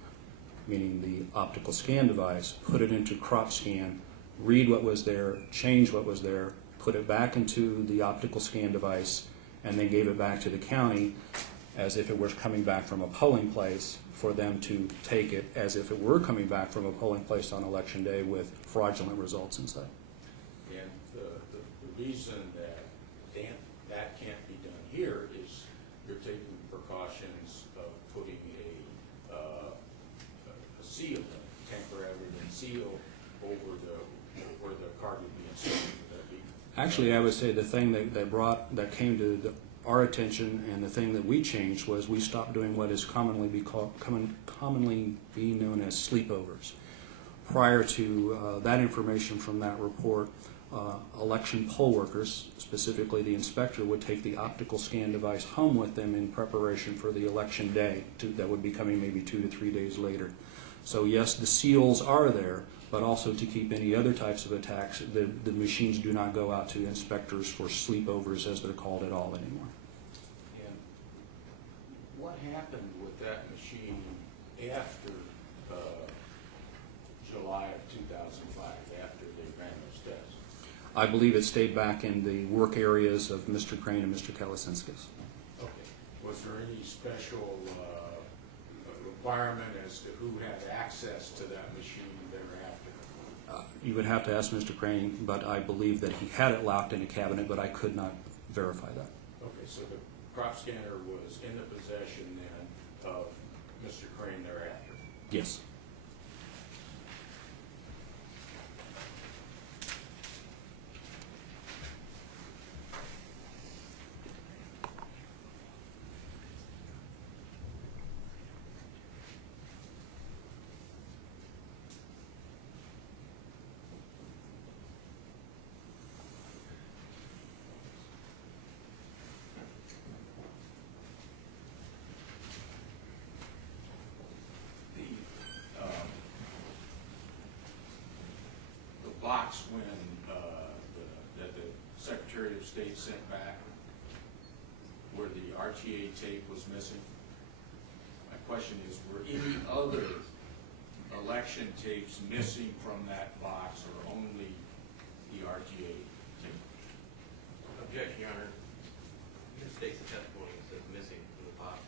meaning the optical scan device, put it into crop scan, read what was there, change what was there, put it back into the optical scan device, and then gave it back to the county as if it were coming back from a polling place for them to take it as if it were coming back from a polling place on election day with fraudulent results inside. And the reason that can't be done here is you're taking precautions of putting a seal, a tamper-evident seal, over where the card would be inserted. Would that be? Actually, I would say the thing that came to our attention, and the thing that we changed, was we stopped doing what is commonly being known as sleepovers. Prior to that information from that report, election poll workers, specifically the inspector, would take the optical scan device home with them in preparation for the election day that would be coming maybe 2 to 3 days later. So yes, the seals are there, but also to keep any other types of attacks, the machines do not go out to inspectors for sleepovers, as they're called, at all anymore. And what happened with that machine after July of 2005, after they ran those tests? I believe it stayed back in the work areas of Mr. Crane and Mr. Kalasinskis. Okay. Was there any special requirement as to who had access to that machine thereafter? You would have to ask Mr. Crane, but I believe that he had it locked in a cabinet, but I could not verify that. Okay, so the crop scanner was in the possession then of Mr. Crane thereafter? Yes. Box when that the Secretary of State sent back where the RTA tape was missing. My question is, were any other election tapes missing from that box, or only the RTA tape? Objection, Your Honor. It states the testimony says missing from the box.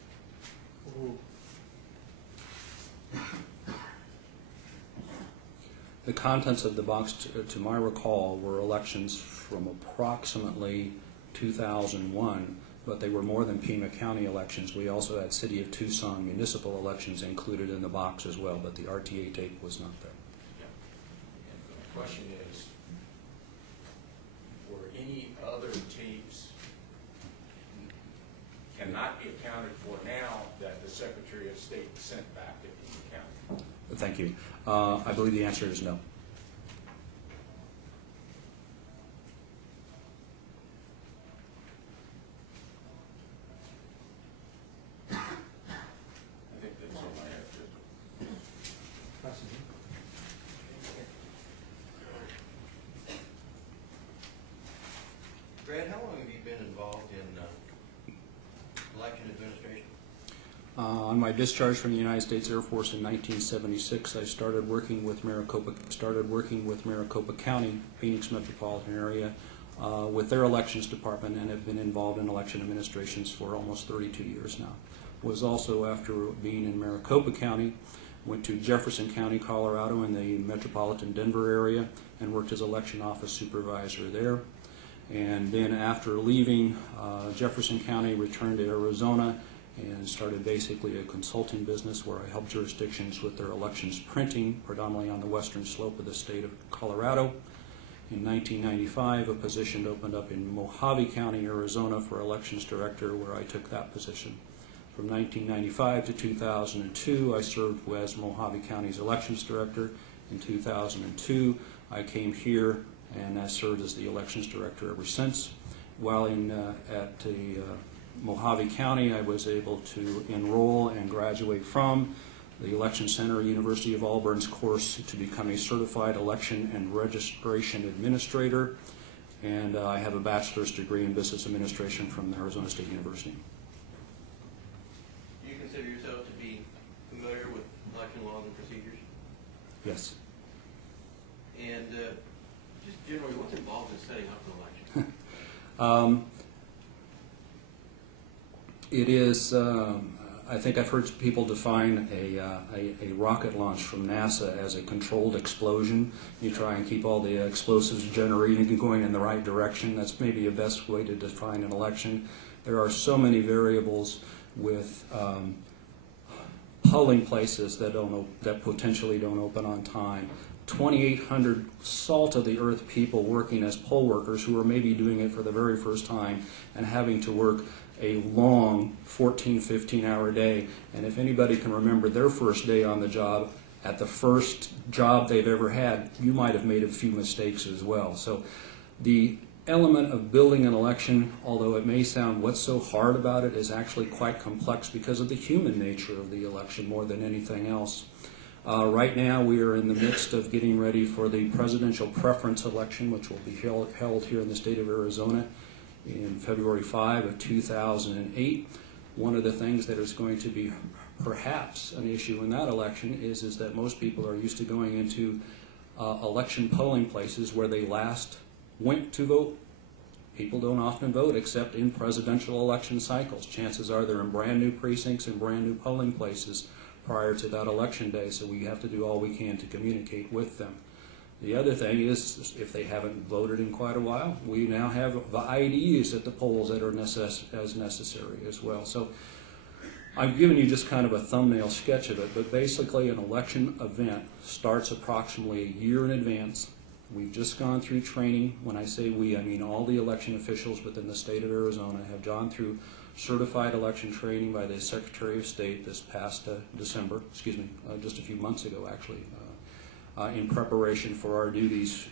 The contents of the box, to my recall, were elections from approximately 2001, but they were more than Pima County elections. We also had City of Tucson municipal elections included in the box as well, but the RTA tape was not there. Yeah. And the question is, were any other tapes cannot be accounted for now that the Secretary of State sent back to Pima County? Thank you. I believe the answer is no. I think that's all I have to. Brad, how long have you been involved in election administration? On my discharge from the United States Air Force in 1976, I started working with Maricopa County, Phoenix metropolitan area, with their elections department, and have been involved in election administrations for almost 32 years now. Was also, after being in Maricopa County, went to Jefferson County, Colorado, in the metropolitan Denver area, and worked as election office supervisor there. And then after leaving Jefferson County, returned to Arizona and started basically a consulting business where I helped jurisdictions with their elections printing, predominantly on the western slope of the state of Colorado. In 1995, a position opened up in Mojave County, Arizona for elections director, where I took that position. From 1995 to 2002, I served as Mojave County's elections director. In 2002, I came here and I served as the elections director ever since. While at the Mojave County, I was able to enroll and graduate from the Election Center, University of Auburn's course to become a certified election and registration administrator, and I have a bachelor's degree in business administration from Arizona State University. Do you consider yourself to be familiar with election laws and procedures? Yes. And just generally, what's involved in setting up an election? It is, I think I've heard people define a rocket launch from NASA as a controlled explosion. You try and keep all the explosives generating and going in the right direction. That's maybe a best way to define an election. There are so many variables with polling places that potentially don't open on time. 2,800 salt-of-the-earth people working as poll workers who are maybe doing it for the very first time and having to work a long 14, 15-hour day. And if anybody can remember their first day on the job, at the first job they've ever had, you might have made a few mistakes as well. So the element of building an election, although it may sound what's so hard about it, is actually quite complex because of the human nature of the election more than anything else. Right now we are in the midst of getting ready for the presidential preference election, which will be held here in the state of Arizona in February 5 of 2008. One of the things that is going to be perhaps an issue in that election is that most people are used to going into election polling places where they last went to vote. People don't often vote except in presidential election cycles. Chances are they're in brand new precincts and brand new polling places prior to that election day, so we have to do all we can to communicate with them. The other thing is, if they haven't voted in quite a while, we now have the IDs at the polls that are as necessary as well. So I've given you just kind of a thumbnail sketch of it, but basically an election event starts approximately a year in advance. We've just gone through training. When I say we, I mean all the election officials within the state of Arizona have gone through certified election training by the Secretary of State this past December, just a few months ago actually, in preparation for our duties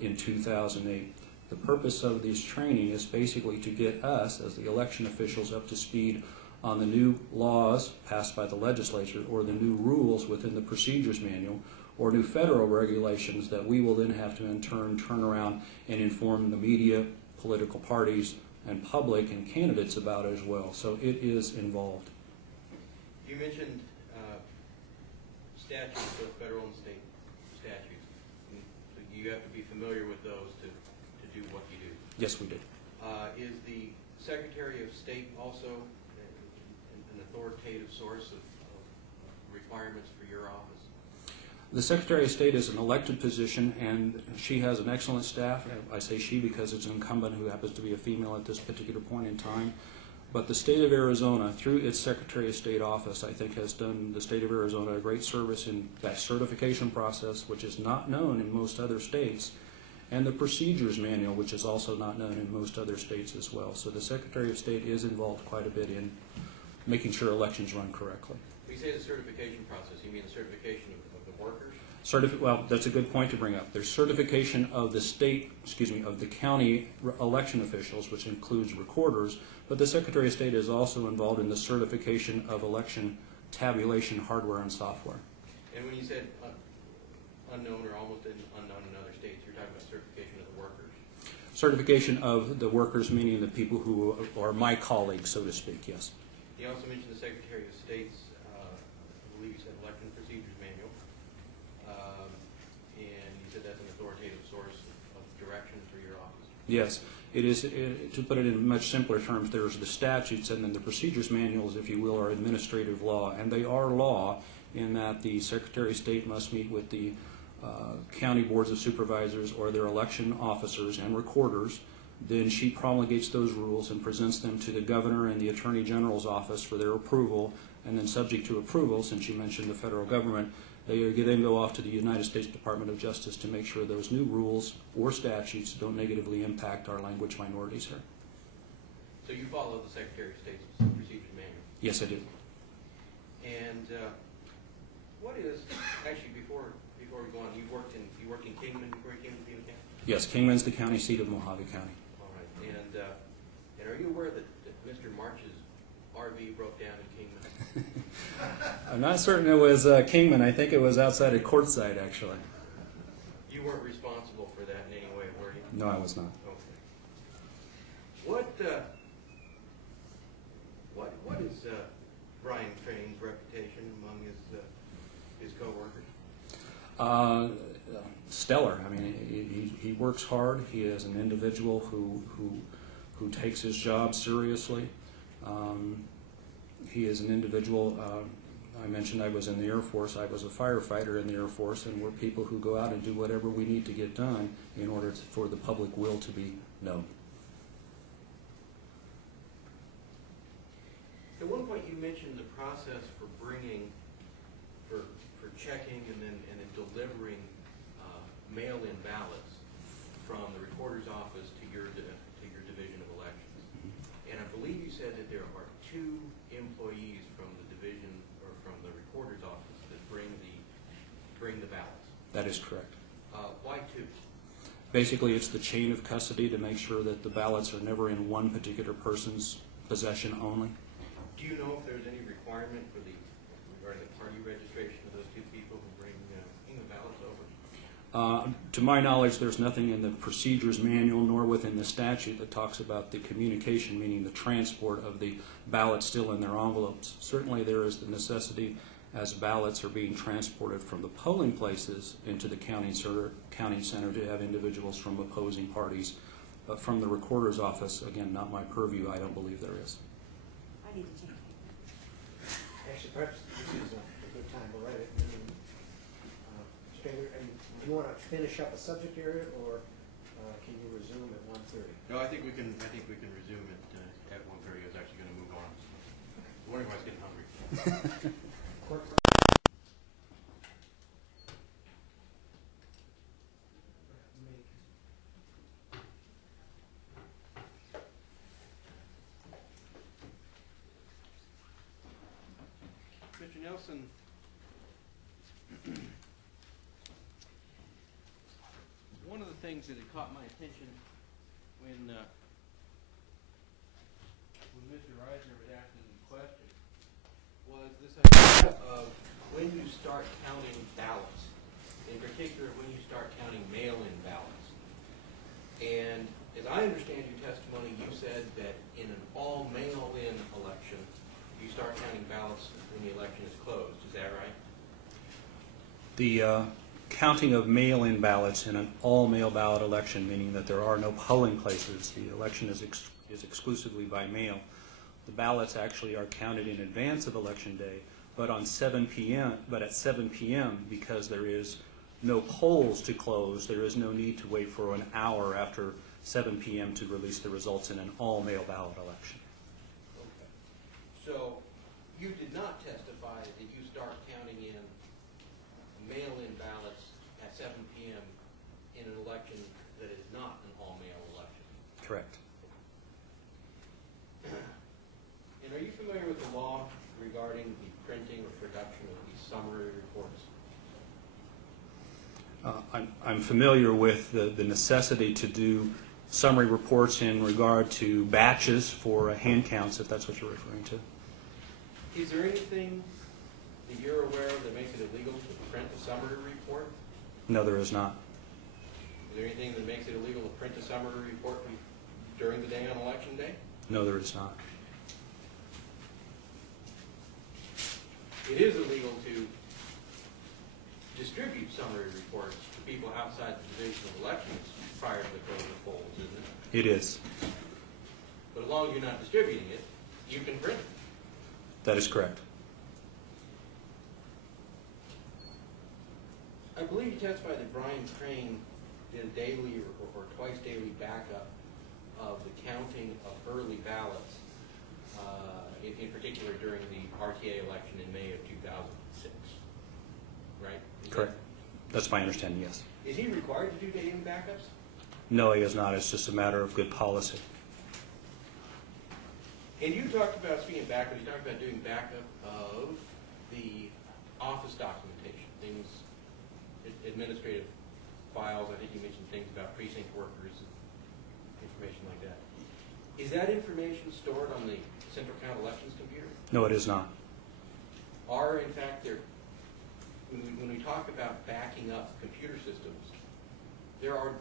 in 2008. The purpose of this training is basically to get us, as the election officials, up to speed on the new laws passed by the legislature or the new rules within the procedures manual or new federal regulations that we will then have to in turn turn around and inform the media, political parties, and public and candidates about as well. So it is involved. You mentioned statutes, both federal and state statutes. So you have to be familiar with those to do what you do. Yes, we do. Is the Secretary of State also an authoritative source of requirements for your office? The Secretary of State is an elected position, and she has an excellent staff. I say she because it's an incumbent who happens to be a female at this particular point in time. But the state of Arizona, through its Secretary of State office, I think has done the state of Arizona a great service in that certification process, which is not known in most other states, and the procedures manual, which is also not known in most other states as well. So the Secretary of State is involved quite a bit in making sure elections run correctly. When you say the certification process, you mean the certification of the workers? Well, that's a good point to bring up. There's certification of the of the county election officials, which includes recorders, but the Secretary of State is also involved in the certification of election tabulation hardware and software. And when you said unknown or almost unknown in other states, you're talking about certification of the workers? Certification of the workers, meaning the people who are my colleagues, so to speak, yes. You also mentioned the Secretary of State's, I believe you said election procedures manual, and you said that's an authoritative source of direction for your office. Yes, it is. To put it in much simpler terms, there's the statutes, and then the procedures manuals, if you will, are administrative law, and they are law in that the Secretary of State must meet with the county boards of supervisors or their election officers and recorders. Then she promulgates those rules and presents them to the governor and the attorney general's office for their approval, and then subject to approval, since you mentioned the federal government, they then go off to the United States Department of Justice to make sure those new rules or statutes don't negatively impact our language minorities here. So you follow the Secretary of State's procedures manual? Yes, I do. And what is, actually before we go on, you worked in Kingman before you came to Pima County? Yes, Kingman's the county seat of Mojave County. All right. And are you aware that Mr. March's RV broke down in Kingman? I'm not certain it was Kingman. I think it was outside of Quartzsite, actually. You weren't responsible for that in any way, were you? No, I was not. Okay. What is Brian Train's reputation among his coworkers? Stellar. I mean, he works hard. He is an individual who takes his job seriously. He is an individual. I mentioned I was in the Air Force. I was a firefighter in the Air Force, and we're people who go out and do whatever we need to get done in order for the public will to be known. At one point, you mentioned the process for checking and then delivering mail-in ballots from the recorder's office to your division of elections. And I believe you said that there are 2 employees from the division or from the recorder's office that bring the ballots. That is correct. Why 2? Basically, it's the chain of custody to make sure that the ballots are never in one particular person's possession only. Do you know if there's any requirement regarding the party registration of those 2 people who bring the ballots over? To my knowledge, there's nothing in the procedures manual nor within the statute that talks about the communication, meaning the transport of the ballots still in their envelopes. Certainly there is the necessity, as ballots are being transported from the polling places into the county center, to have individuals from opposing parties. But from the recorder's office, again, not my purview, I don't believe there is. I need to change it. Actually, perhaps this is a good time to write it. Do you want to finish up a subject area, or can you resume at 1:30? No, I think we can resume it at 1:30. I was actually going to move on. I wonder if I was getting hungry. Mr. Nelson, one of the things that had caught my attention when Mr. Reisner was asking the question was this idea of when you start counting ballots, in particular when you start counting mail-in ballots. And as I understand your testimony, you said that in an all mail-in election, you start counting ballots when the election is closed. Is that right? The counting of mail-in ballots in an all-mail ballot election, meaning that there are no polling places, the election is exclusively by mail. The ballots actually are counted in advance of Election Day, but at 7 p.m., because there is no polls to close, there is no need to wait for an hour after 7 p.m. to release the results in an all-mail ballot election. Okay. So you did not testify that you start counting in mail-in ballots at 7 p.m. in an election that is not an all-mail election. Correct. And are you familiar with the law I'm familiar with the necessity to do summary reports in regard to batches for hand counts, if that's what you're referring to. Is there anything that you're aware of that makes it illegal to print a summary report? No, there is not. Is there anything that makes it illegal to print a summary report during the day on election day? No, there is not. It is illegal to distribute summary reports to people outside the division of elections prior to the close of the polls, isn't it? It is. But as long as you're not distributing it, you can print it. That is correct. I believe you testified that Brian Crane did a daily or twice daily backup of the counting of early ballots, in particular during the RTA election in May of 2006, right? Correct. That's my understanding, yes. Is he required to do daily backups? No, he is not. It's just a matter of good policy. And you talked about, speaking of backup, you talked about doing backup of the office documentation, things, administrative files. I think you mentioned things about precinct workers and information like that. Is that information stored on the Central Count Elections computer? No, it is not. Are, in fact, there, when we talk about backing up computer systems, there are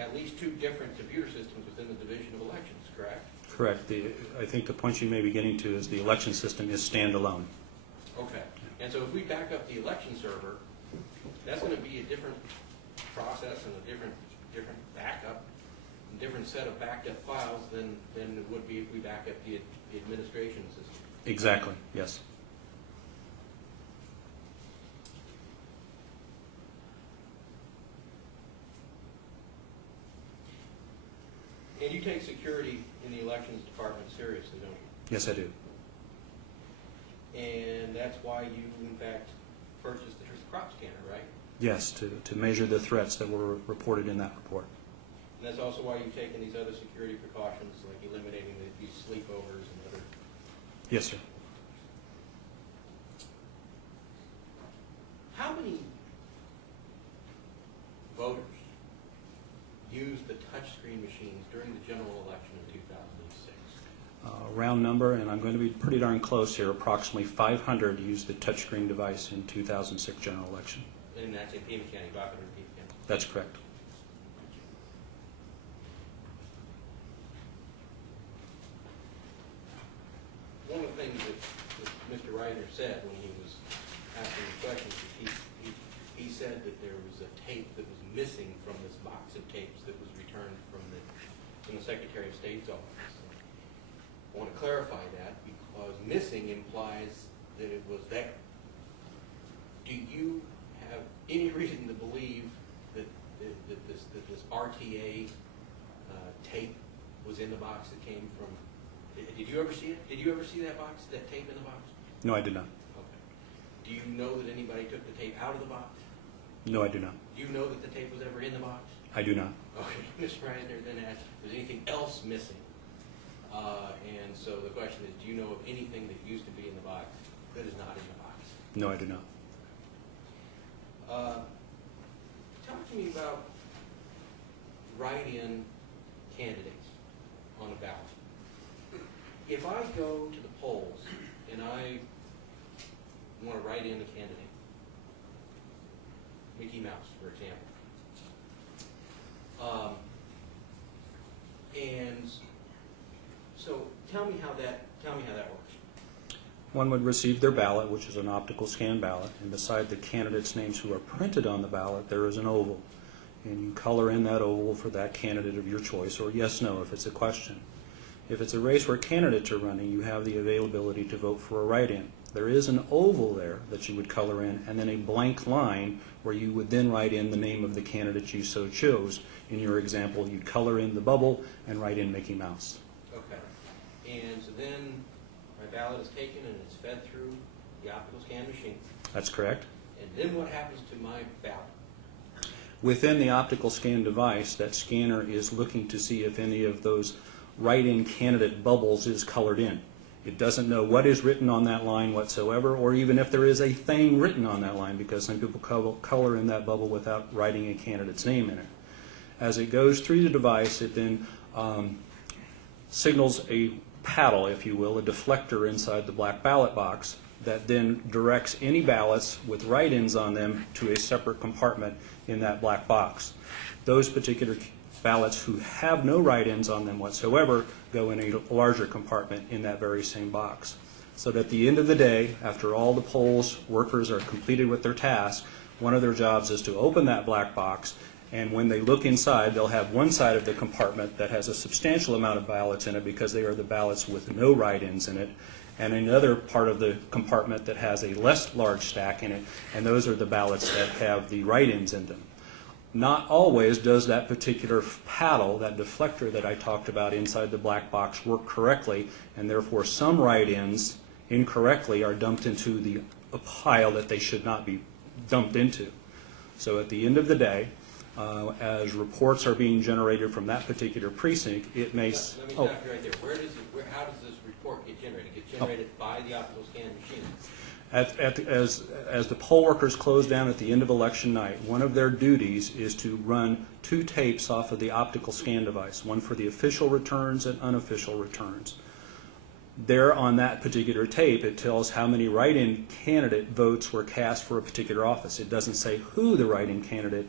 at least two different computer systems within the Division of Elections, correct? Correct. I think the point you may be getting to is the election system is standalone. Okay. And so if we back up the election server, that's going to be a different process and a different backup, a different set of backed up files than it would be if we back up the administration system. Exactly, yes. And you take security in the elections department seriously, don't you? Yes, I do. And that's why you, in fact, purchased the crop scanner, right? Yes, to measure the threats that were reported in that report. And that's also why you've taken these other security precautions, like eliminating these sleepovers and other... Yes, sir. How many voters used the touchscreen machines during the general election in 2006? Round number, and I'm going to be pretty darn close here, approximately 500 used the touchscreen device in 2006 general election. And that's in Pima County, 500 in Pima County. That's correct. One of the things that Mr. Reisner said when he was asking the questions, he said that there was a tape that was missing from this box of tapes that was returned from the Secretary of State's office. I want to clarify that because missing implies that it was there. Do you have any reason to believe that this RTA tape was in the box that came from? Did you ever see it? Did you ever see that box, that tape in the box? No, I did not. Okay. Do you know that anybody took the tape out of the box? No, I do not. Do you know that the tape was ever in the box? I do not. Okay. Mr. Reisner then asked, was anything else missing? And so the question is, do you know of anything that used to be in the box that is not in the box? No, I do not. Talk to me about write-in candidates on a ballot. If I go to the polls and I want to write in a candidate, Mickey Mouse, for example, and so tell me how that works. One would receive their ballot, which is an optical scan ballot, and beside the candidates' names who are printed on the ballot, there is an oval. And you color in that oval for that candidate of your choice, or yes, no, if it's a question. If it's a race where candidates are running, you have the availability to vote for a write-in. There is an oval there that you would color in, and then a blank line where you would then write in the name of the candidate you so chose. In your example, you'd color in the bubble and write in Mickey Mouse. Okay. And so then my ballot is taken and it's fed through the optical scan machine. That's correct. And then what happens to my ballot? Within the optical scan device, that scanner is looking to see if any of those write-in candidate bubbles is colored in. It doesn't know what is written on that line whatsoever, or even if there is a thing written on that line, because some people color in that bubble without writing a candidate's name in it. As it goes through the device, it then signals a paddle, if you will, a deflector inside the black ballot box that then directs any ballots with write-ins on them to a separate compartment in that black box. Those particular ballots who have no write-ins on them whatsoever go in a larger compartment in that very same box. So that at the end of the day, after all the polls workers are completed with their task, one of their jobs is to open that black box, and when they look inside, they'll have one side of the compartment that has a substantial amount of ballots in it because they are the ballots with no write-ins in it, and another part of the compartment that has a less large stack in it, and those are the ballots that have the write-ins in them. Not always does that particular paddle, that deflector that I talked about inside the black box, work correctly, and therefore some write-ins incorrectly are dumped into a pile that they should not be dumped into. So at the end of the day, as reports are being generated from that particular precinct, it may... Let me stop you right there. How does this report get generated? It gets generated by the optical scan machine. As the poll workers close down at the end of election night, one of their duties is to run 2 tapes off of the optical scan device, one for the official returns and unofficial returns. There on that particular tape, it tells how many write-in candidate votes were cast for a particular office. It doesn't say who the write-in candidate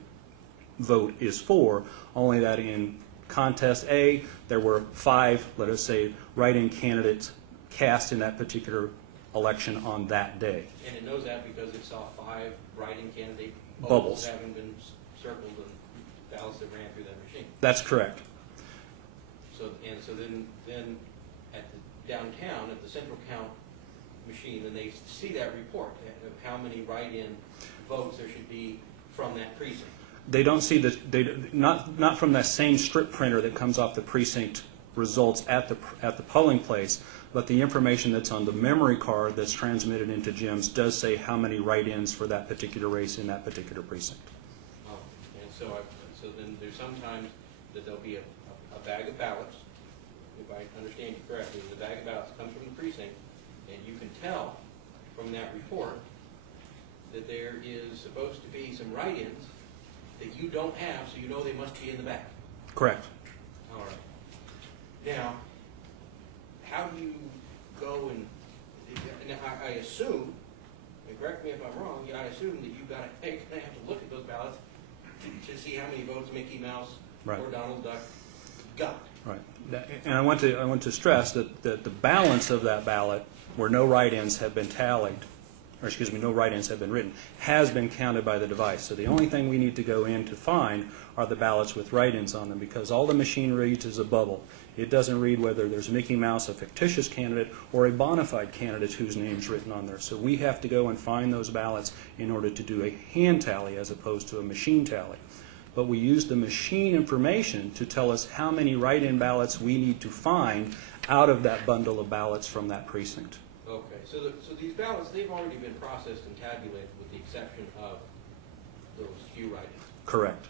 vote is for, only that in contest A, there were 5, let us say, write-in candidates cast in that particular election on that day. And it knows that because it saw 5 write-in candidate Bubbles having been circled and ballots that ran through that machine. That's correct. So then at the downtown at the central count machine, and they see that report of how many write-in votes there should be from that precinct. They don't see not from that same strip printer that comes off the precinct results at the polling place, but the information that's on the memory card that's transmitted into Jim's does say how many write-ins for that particular race in that particular precinct. Oh, and so then there's sometimes that there'll be a bag of ballots, if I understand you correctly, the bag of ballots comes from the precinct, and you can tell from that report that there is supposed to be some write-ins that you don't have, so you know they must be in the bag. Correct. All right. Now, how do you go and I assume, and correct me if I'm wrong, I assume that you're going to have to look at those ballots to see how many votes Mickey Mouse Right. or Donald Duck got. Right. And I want to stress that the balance of that ballot, where no write-ins have been tallied, or excuse me, no write-ins have been written, has been counted by the device. So the only thing we need to go in to find are the ballots with write-ins on them, because all the machine reads is a bubble. It doesn't read whether there's Mickey Mouse, a fictitious candidate, or a bona fide candidate whose name's written on there. So we have to go and find those ballots in order to do a hand tally as opposed to a machine tally. But we use the machine information to tell us how many write-in ballots we need to find out of that bundle of ballots from that precinct. Okay, so these ballots, they've already been processed and tabulated with the exception of those few write-ins. Correct.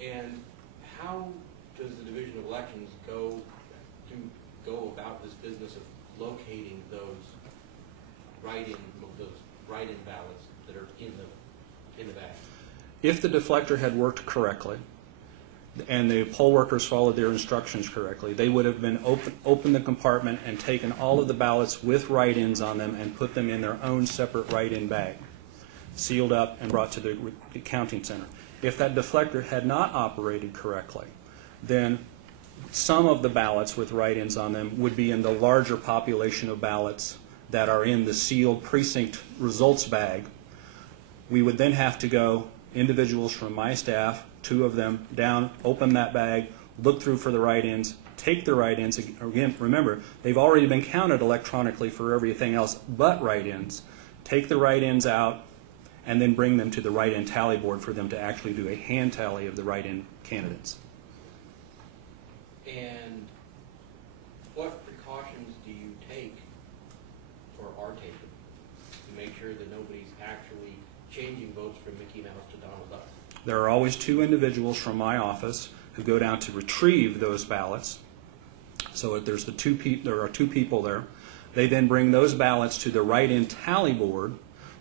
And how does the Division of Elections go about this business of locating those write-in ballots that are in the bag? If the deflector had worked correctly and the poll workers followed their instructions correctly, they would have been opened the compartment and taken all of the ballots with write-ins on them and put them in their own separate write-in bag, sealed up and brought to the counting center. If that deflector had not operated correctly, then some of the ballots with write-ins on them would be in the larger population of ballots that are in the sealed precinct results bag. We would then have to go, individuals from my staff, 2 of them, down, open that bag, look through for the write-ins, take the write-ins. Again, remember, they've already been counted electronically for everything else but write-ins. Take the write-ins out and then bring them to the write-in tally board for them to actually do a hand tally of the write-in candidates. And what precautions do you take, or are taken, to make sure that nobody's actually changing votes from Mickey Mouse to Donald Duck? There are always 2 individuals from my office who go down to retrieve those ballots. So there are two people there. They then bring those ballots to the write-in tally board.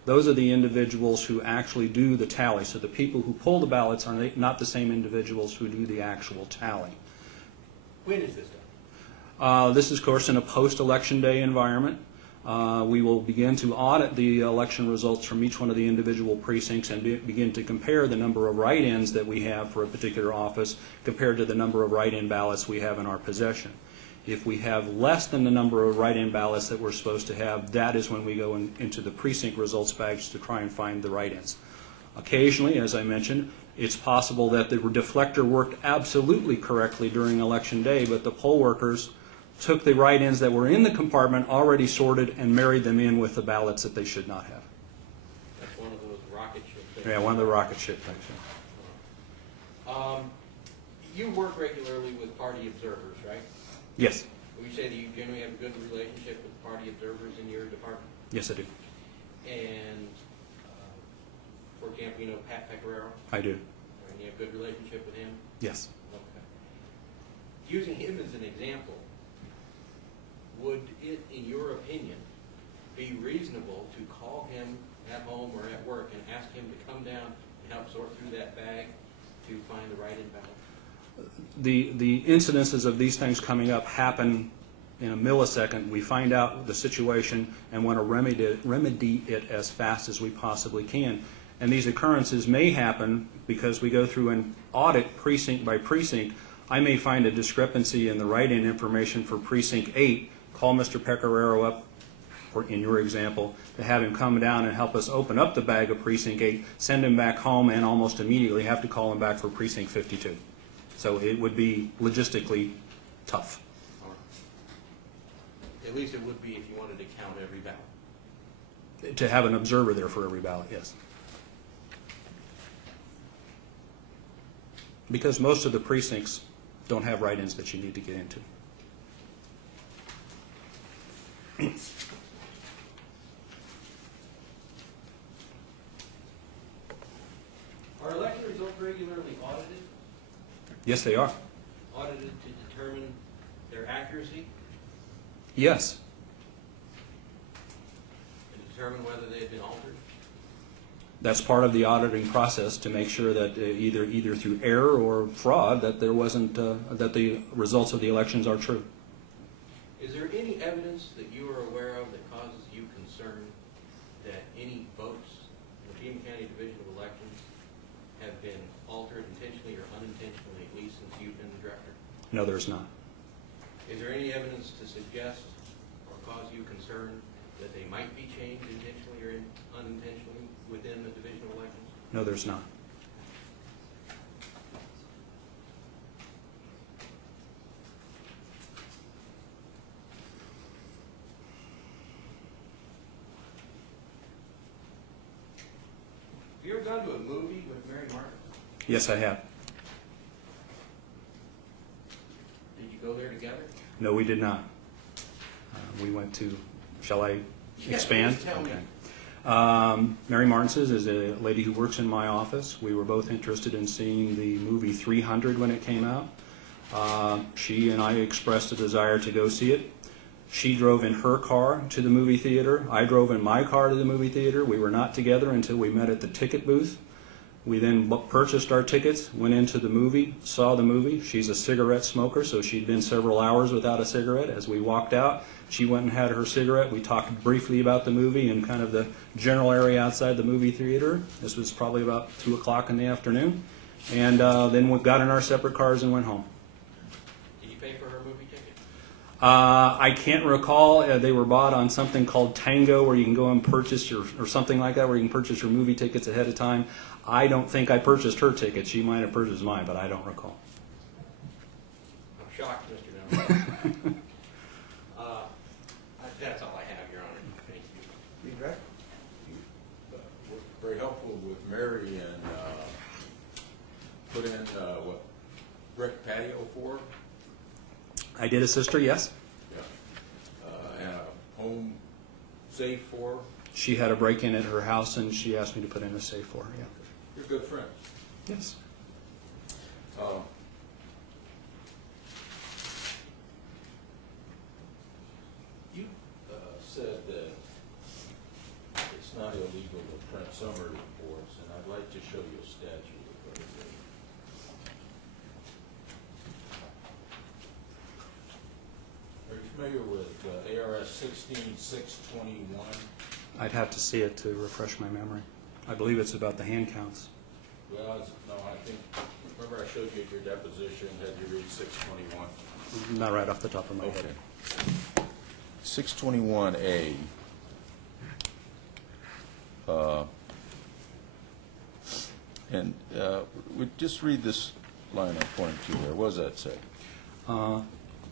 Those are the individuals who actually do the tally. So the people who pull the ballots are not the same individuals who do the actual tally. When is this done? This is, of course, in a post-election day environment. We will begin to audit the election results from each one of the individual precincts and begin to compare the number of write-ins that we have for a particular office compared to the number of write-in ballots we have in our possession. If we have less than the number of write-in ballots that we're supposed to have, that is when we go into the precinct results bags to try and find the write-ins. Occasionally, as I mentioned, it's possible that the deflector worked absolutely correctly during election day, but the poll workers took the write-ins that were in the compartment already sorted and married them in with the ballots that they should not have. That's one of those rocket ship things. Yeah, one of the rocket ship things. You work regularly with party observers, right? Yes. Would you say that you generally have a good relationship with party observers in your department? Yes, I do. And, for example, you know Pat Pecoraro? I do. And you have a good relationship with him? Yes. Okay. Using him as an example, would it, in your opinion, be reasonable to call him at home or at work and ask him to come down and help sort through that bag to find the write-in ballot? The incidences of these things coming up happen in a millisecond. We find out the situation and want to remedy it as fast as we possibly can. And these occurrences may happen because we go through an audit precinct by precinct. I may find a discrepancy in the write-in information for precinct 8, call Mr. Pecoraro up, or in your example, to have him come down and help us open up the bag of precinct 8, send him back home, and almost immediately have to call him back for precinct 52. So it would be logistically tough. Or at least it would be if you wanted to count every ballot. To have an observer there for every ballot, yes. Because most of the precincts don't have write-ins that you need to get into. Are election results regularly audited? Yes, they are. Audited to determine their accuracy Yes. and determine whether they have been altered? That's part of the auditing process to make sure that either through error or fraud that there wasn't that the results of the elections are true. Is there any evidence that you are aware of that causes you concern that any votes in the Pima County Division of Elections have been altered intentionally or unintentionally, at least since you've been the director? No, there's not. Is there any evidence to suggest or cause you concern that they might be changed intentionally or unintentionally within the Division of Elections? No, there's not. Have you ever gone to a movie with Mary Martin? Yes, I have. Did you go there together? No, we did not. We went to, shall I Yeah, expand? please tell me. Mary Martin's is a lady who works in my office. We were both interested in seeing the movie 300 when it came out. She and I expressed a desire to go see it. She drove in her car to the movie theater. I drove in my car to the movie theater. We were not together until we met at the ticket booth. We then purchased our tickets, went into the movie, saw the movie. She's a cigarette smoker, so she'd been several hours without a cigarette. As we walked out, she went and had her cigarette. We talked briefly about the movie and kind of the general area outside the movie theater. This was probably about 2 o'clock in the afternoon. And then we got in our separate cars and went home. Did you pay for her movie ticket? I can't recall. They were bought on something called Tango, where you can go and purchase your, or something like that, where you can purchase your movie tickets ahead of time. I don't think I purchased her ticket. She might have purchased mine, but I don't recall. I'm shocked, Mr. Nelson. That's all I have, Your Honor. Thank you. Lead Director? Were very helpful with Mary and put in what brick patio for her. I did assist her, yes. Yeah. And a home safe for her. She had a break-in at her house, and she asked me to put in a safe for her, yeah. You're good friends. Yes. summary reports, and I'd like to show you a statute of what it is. Are you familiar with ARS 16621? I'd have to see it to refresh my memory. I believe it's about the hand counts. Well, no, I think, remember I showed you at your deposition, had you read 621? Not right off the top of my head. 621A. And we just read this line I'm pointing to here. What does that say?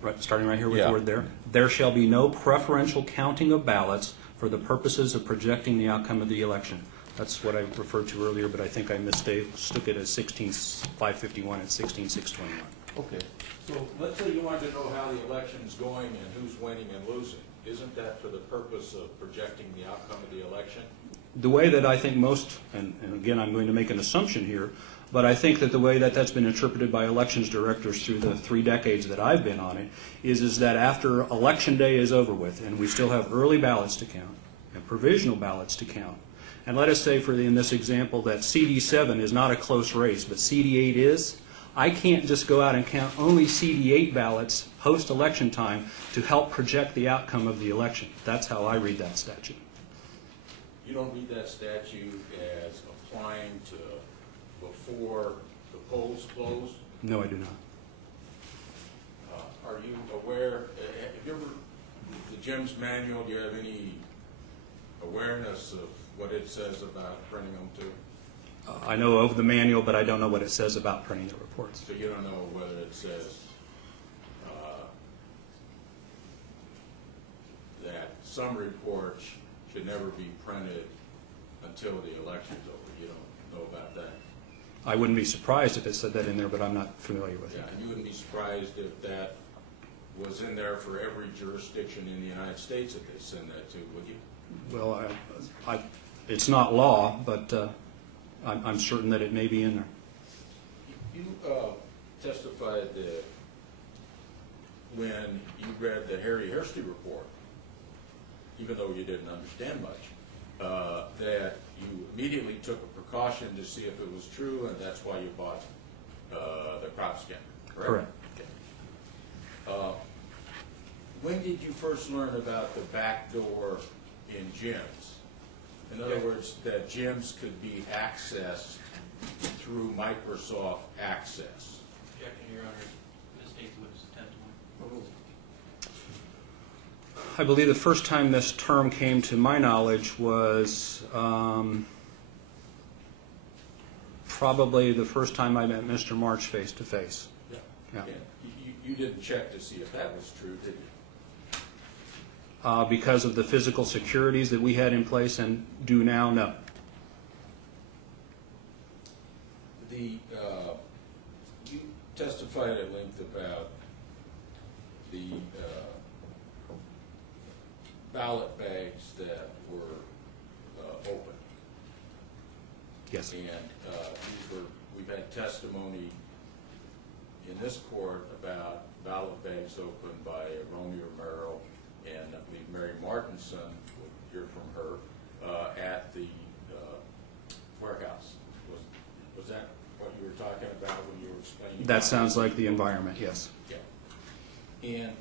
Right, starting right here with Yeah. the word there. There shall be no preferential counting of ballots for the purposes of projecting the outcome of the election. That's what I referred to earlier, but I think I mistook it as 16551 and 16621. Okay. So let's say you wanted to know how the election's going and who's winning and losing. Isn't that for the purpose of projecting the outcome of the election? The way that I think most, and again I'm going to make an assumption here, but I think that the way that that's been interpreted by elections directors through the 3 decades that I've been on it is that after election day is over with and we still have early ballots to count and provisional ballots to count, and let us say in this example that CD7 is not a close race, but CD8 is, I can't just go out and count only CD8 ballots post-election time to help project the outcome of the election. That's how I read that statute. You don't read that statute as applying to before the polls close? No, I do not. Are you aware, have you ever, the Jim's manual, do you have any awareness of what it says about printing them too? I know of the manual, but I don't know what it says about printing the reports. So you don't know whether it says that some reports should never be printed until the election's over. You don't know about that? I wouldn't be surprised if it said that in there, but I'm not familiar with Yeah, it. and you wouldn't be surprised if that was in there for every jurisdiction in the United States that they send that to, would you? Well, it's not law, but I'm certain that it may be in there. You testified that when you read the Harry Hursti report, even though you didn't understand much, that you immediately took a precaution to see if it was true, and that's why you bought the crop scanner, correct? Correct. Okay. When did you first learn about the back door in gyms? In other words, that gyms could be accessed through Microsoft Access. Objection, Your Honor. The state's witness testimony. I believe the first time this term came to my knowledge was probably the first time I met Mr. March face to face. Yeah. And you didn't check to see if that was true, did you? Because of the physical securities that we had in place and do now, no. You testified at length about the ballot bags that were open. Yes. And we've had testimony in this court about ballot bags opened by Romeo Merrill and I believe Mary Martinson, we'll hear from her, at the warehouse. Was that what you were talking about when you were explaining? That sounds like the environment, yes. Yeah. And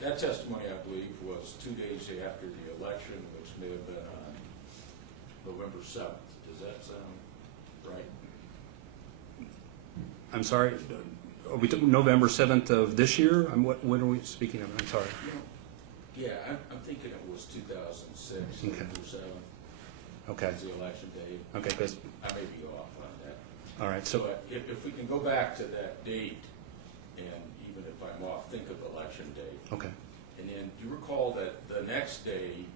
that testimony, I believe, was 2 days after the election, which may have been on November 7th. Does that sound right? I'm sorry, are we talking November 7th of this year? What are we speaking of? I'm sorry. Yeah, I'm thinking it was 2006, Okay. November 7th. Okay. Was the election day. Okay, because, I may be off on that. all right, so, But if we can go back to that date, and even if I'm off, think of election day. okay. And then you recall that the next day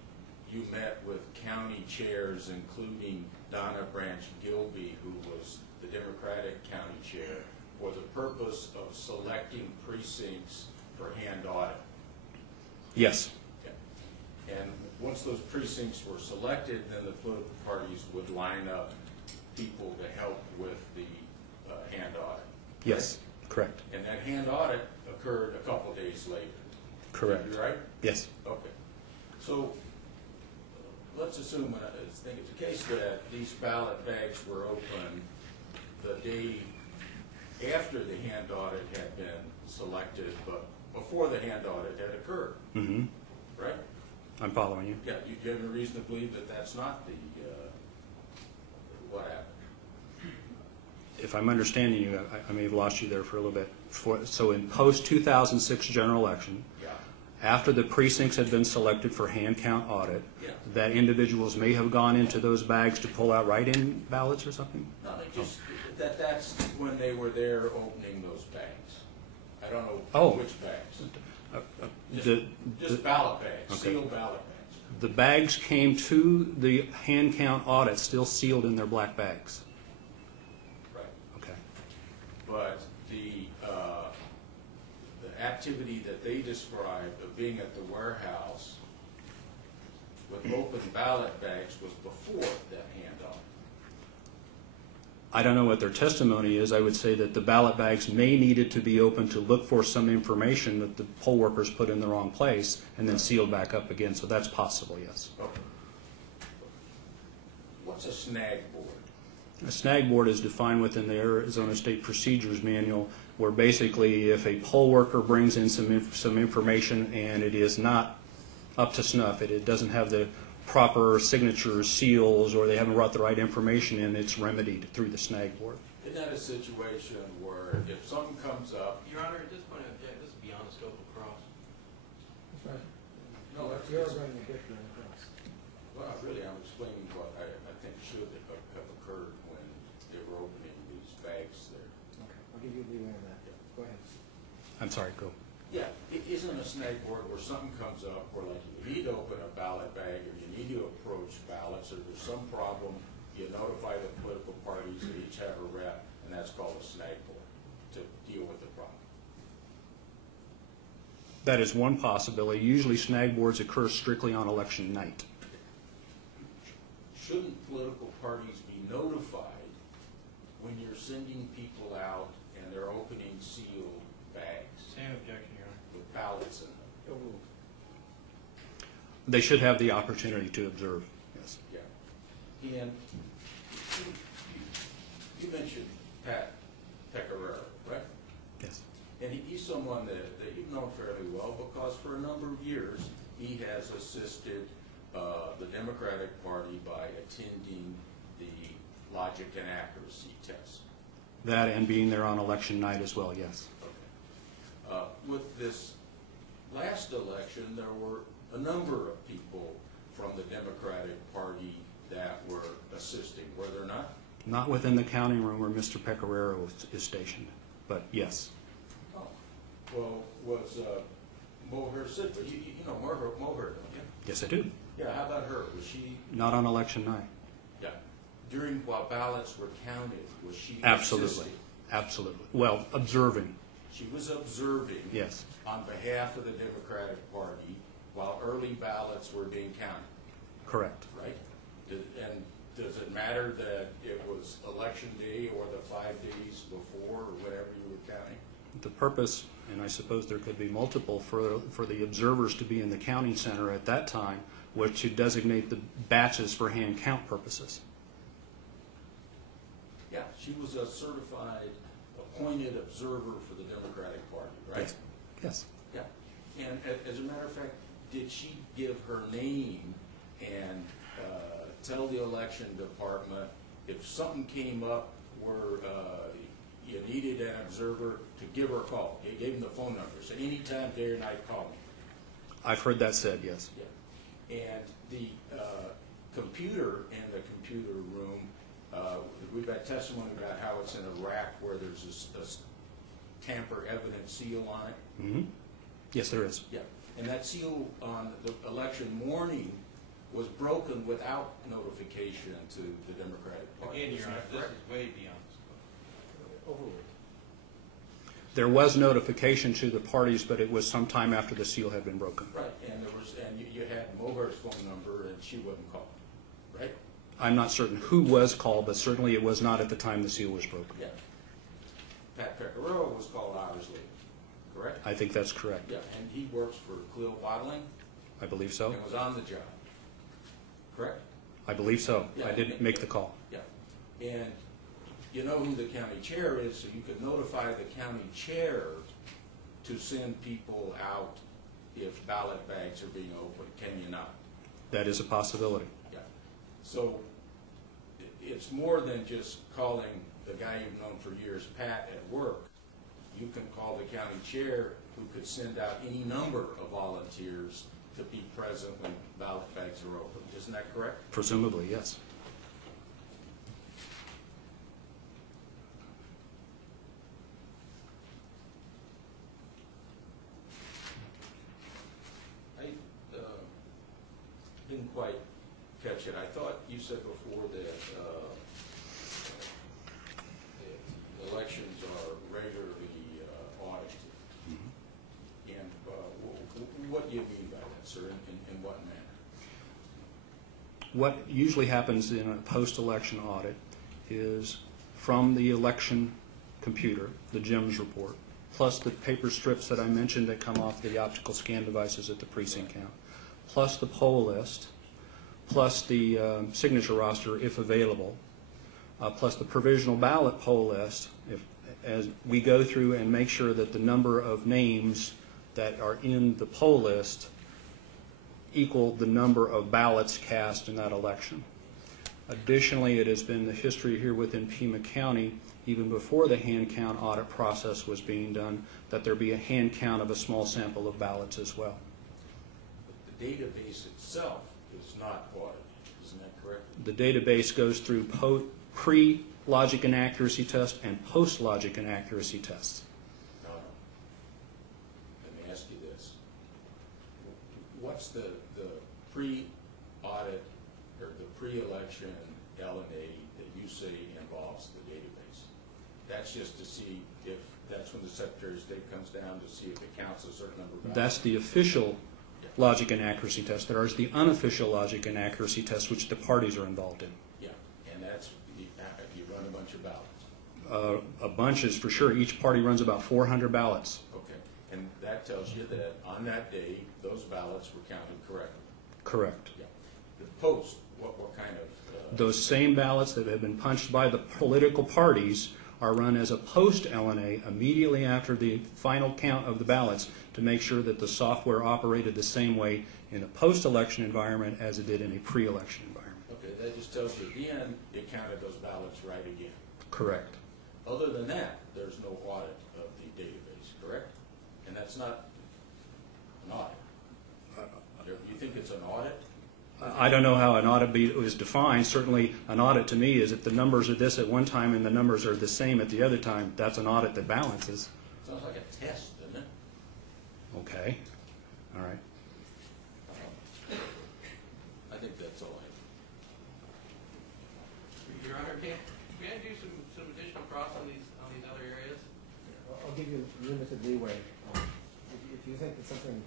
you met with county chairs, including Donna Branch Gilby, who was the Democratic county chair, for the purpose of selecting precincts for hand audit. Yes. Okay. And once those precincts were selected, then the political parties would line up people to help with the hand audit. Yes, correct. And that hand audit occurred a couple days later. Correct. You right? Yes. Okay. So let's let's assume, I think it's the case that these ballot bags were open the day after the hand audit had been selected, but before the hand audit had occurred, Mm-hmm. right? I'm following you. Yeah, you have any reason to believe that that's not the, what happened? If I'm understanding you, I may have lost you there for a little bit. So in post-2006 general election, Yeah, after the precincts had been selected for hand count audit, yeah. that individuals may have gone into those bags to pull out write-in ballots or something? No, they just, that's when they were there opening those bags. I don't know Oh. which bags. The, Just ballot bags, Okay. sealed ballot bags. the bags came to the hand count audit still sealed in their black bags. Right. Okay. But the activity that they described of being at the warehouse with open ballot bags was before that hand audit. I don't know what their testimony is. I would say that the ballot bags may needed to be open to look for some information that the poll workers put in the wrong place and then sealed back up again. So that's possible, yes. Okay. What's a snag board? A snag board is defined within the Arizona State Procedures Manual, where basically if a poll worker brings in some information and it is not up to snuff, it doesn't have the proper signatures, seals, or they haven't brought the right information in, it's remedied through the snag board. Isn't that a situation where if something comes up, Your Honor, at this point, this is beyond the scope of cross. no, that's You're just, going to get your own cross. well, really, I'm explaining what I think should have occurred when they were opening these bags there. Okay, I'll give you leeway on that. Go ahead. I'm sorry, go. Yeah, it isn't a snag board where something comes up where like you need to open a ballot bag or you need to approach ballots or there's some problem, you notify the political parties that each have a rep, and that's called a snag board to deal with the problem. That is one possibility. Usually snag boards occur strictly on election night. Shouldn't political parties be notified when you're sending people out and they're opening sealed bags Same objection, Your Honor. with ballots in them? They should have the opportunity to observe, yes. Yeah. And you mentioned Pat Pecoraro, right? Yes. And he's someone that you've known fairly well because for a number of years he has assisted the Democratic Party by attending the logic and accuracy test. That and being there on election night as well, yes. Okay. With this last election, there were a number of people from the Democratic Party that were assisting, were there not? Not within the counting room where Mr. Pecoraro is stationed, but yes. Oh. Well, was Moher Sidford, you know Moher, don't you? Yes, I do. Yeah, how about her? Was she, Not on election night. yeah, while ballots were counted, was she Absolutely. assisting? Absolutely. Well, observing, She was observing yes. on behalf of the Democratic Party while early ballots were being counted, Correct. right? And does it matter that it was election day or the 5 days before or whatever you were counting? The purpose, and I suppose there could be multiple, for the observers to be in the counting center at that time was to designate the batches for hand count purposes. Yeah, she was a certified, appointed observer for the Democratic Party, right? Yes. Yes. Yeah. And as a matter of fact, did she give her name and tell the election department if something came up where you needed an observer to give her a call? You gave them the phone number. So anytime, day or night, call me. I've heard that said, yes. Yeah. And the computer in the computer room, we've got testimony about how it's in a rack where there's a tamper evidence seal on it. Mm-hmm. Yes, there is. Yeah. And that seal on the election morning was broken without notification to the Democratic Party. Again, Is Your that Honor, this correct? is way beyond the scope. Overruled. There was notification to the parties, but it was sometime after the seal had been broken. Right, and you had Moher's phone number and she wasn't called, right? I'm not certain who was called, but certainly it was not at the time the seal was broken. Yeah. Pat Pecoraro was called hours later, correct? I think that's correct. Yeah, and he works for Cleo Waddling I believe so. and was on the job. correct? I believe so. Yeah. I didn't make the call. Yeah. And you know who the county chair is, so you could notify the county chair to send people out if ballot bags are being opened, can you not? That is a possibility. Yeah. So it's more than just calling the guy you've known for years, Pat, at work. You can call the county chair, who could send out any number of volunteers to be present when ballot bags are opened. Isn't that correct? Presumably, yes. I didn't quite catch it. I thought you said before that the elections are regularly audited. Mm-hmm. And what do you mean by that, sir? In what manner? What usually happens in a post-election audit is from the election computer, the GEMS report, plus the paper strips that I mentioned that come off the optical scan devices at the precinct count, plus the poll list, plus the signature roster if available, plus the provisional ballot poll list, as we go through and make sure that the number of names that are in the poll list equal the number of ballots cast in that election. Additionally, it has been the history here within Pima County, even before the hand count audit process was being done, that there be a hand count of a small sample of ballots as well. But the database itself is not audited. Isn't that correct? The database goes through pre-logic and accuracy test and post-logic and accuracy tests. No. Let me ask you this. What's the pre-audit or the pre-election LNA that you say involves the database? That's just to see if, that's when the Secretary of State comes down to see if it counts a certain number of ballots? That's the official logic and accuracy test. There is the unofficial logic and accuracy test, which the parties are involved in. Yeah, and that's, you run a bunch of ballots. A bunch is for sure. Each party runs about 400 ballots. Okay, and that tells you that on that day, those ballots were counted correctly. Correct. Yeah. The post, what kind of? Those same ballots that have been punched by the political parties are run as a post-LNA immediately after the final count of the ballots to make sure that the software operated the same way in a post-election environment as it did in a pre-election environment. Okay, that just tells you at the end, it counted those ballots right again. Correct. Other than that, there's no audit of the database, correct? And that's not an audit. You think it's an audit? I don't know how an audit is defined. Certainly, an audit to me is if the numbers are this at one time and the numbers are the same at the other time, that's an audit that balances. Sounds like a test, doesn't it? Okay. All right. I think that's all I Your Honor, can I do some additional cross on these other areas? I'll give you limited leeway. If you think that something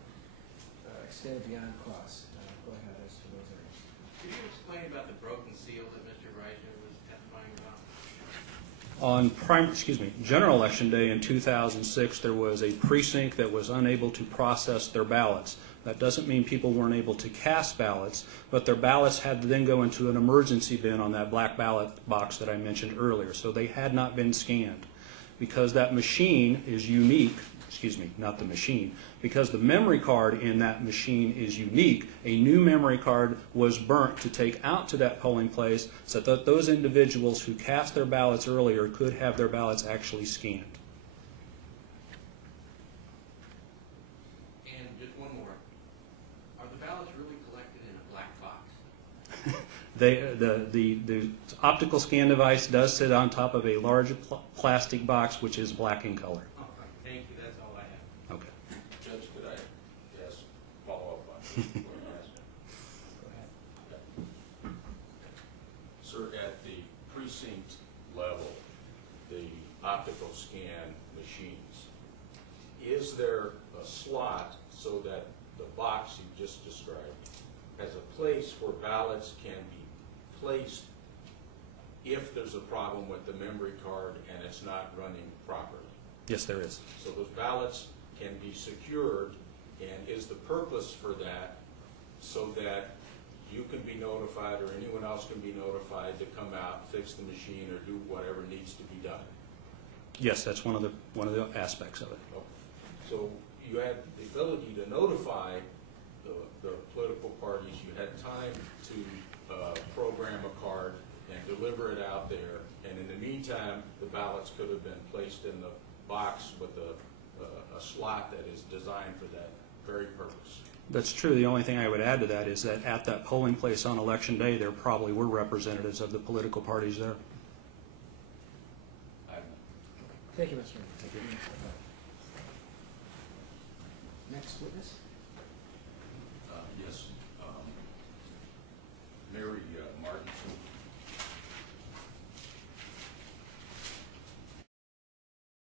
extended beyond cross, go ahead as to those areas. Could you explain about the broken seal that Mr. Reisner was testifying about? On general election day in 2006, there was a precinct that was unable to process their ballots. That doesn't mean people weren't able to cast ballots, but their ballots had to then go into an emergency bin on that black ballot box that I mentioned earlier. So they had not been scanned. Because that machine is unique, not the machine, because the memory card in that machine is unique, a new memory card was burnt to take out to that polling place so that those individuals who cast their ballots earlier could have their ballots actually scanned. And just one more. Are the ballots really collected in a black box? The optical scan device does sit on top of a large plastic box which is black in color. Oh, thank you. That's all I have. Okay. Judge, could I follow up on what you asked? Go ahead. Sir, at the precinct level, the optical scan machines, is there a slot so that the box you just described has a place where ballots can be placed if there's a problem with the memory card and it's not running properly? Yes, there is. So those ballots can be secured, and is the purpose for that so that you can be notified, or anyone else can be notified to come out, fix the machine, or do whatever needs to be done. Yes, that's one of the aspects of it. So you had the ability to notify the political parties. You had time to program a card and deliver it out there. And in the meantime, the ballots could have been placed in the box with a slot that is designed for that very purpose. That's true. The only thing I would add to that is that at that polling place on Election Day, there probably were representatives of the political parties there. Thank you, Mr. Thank you. Next witness. Yes.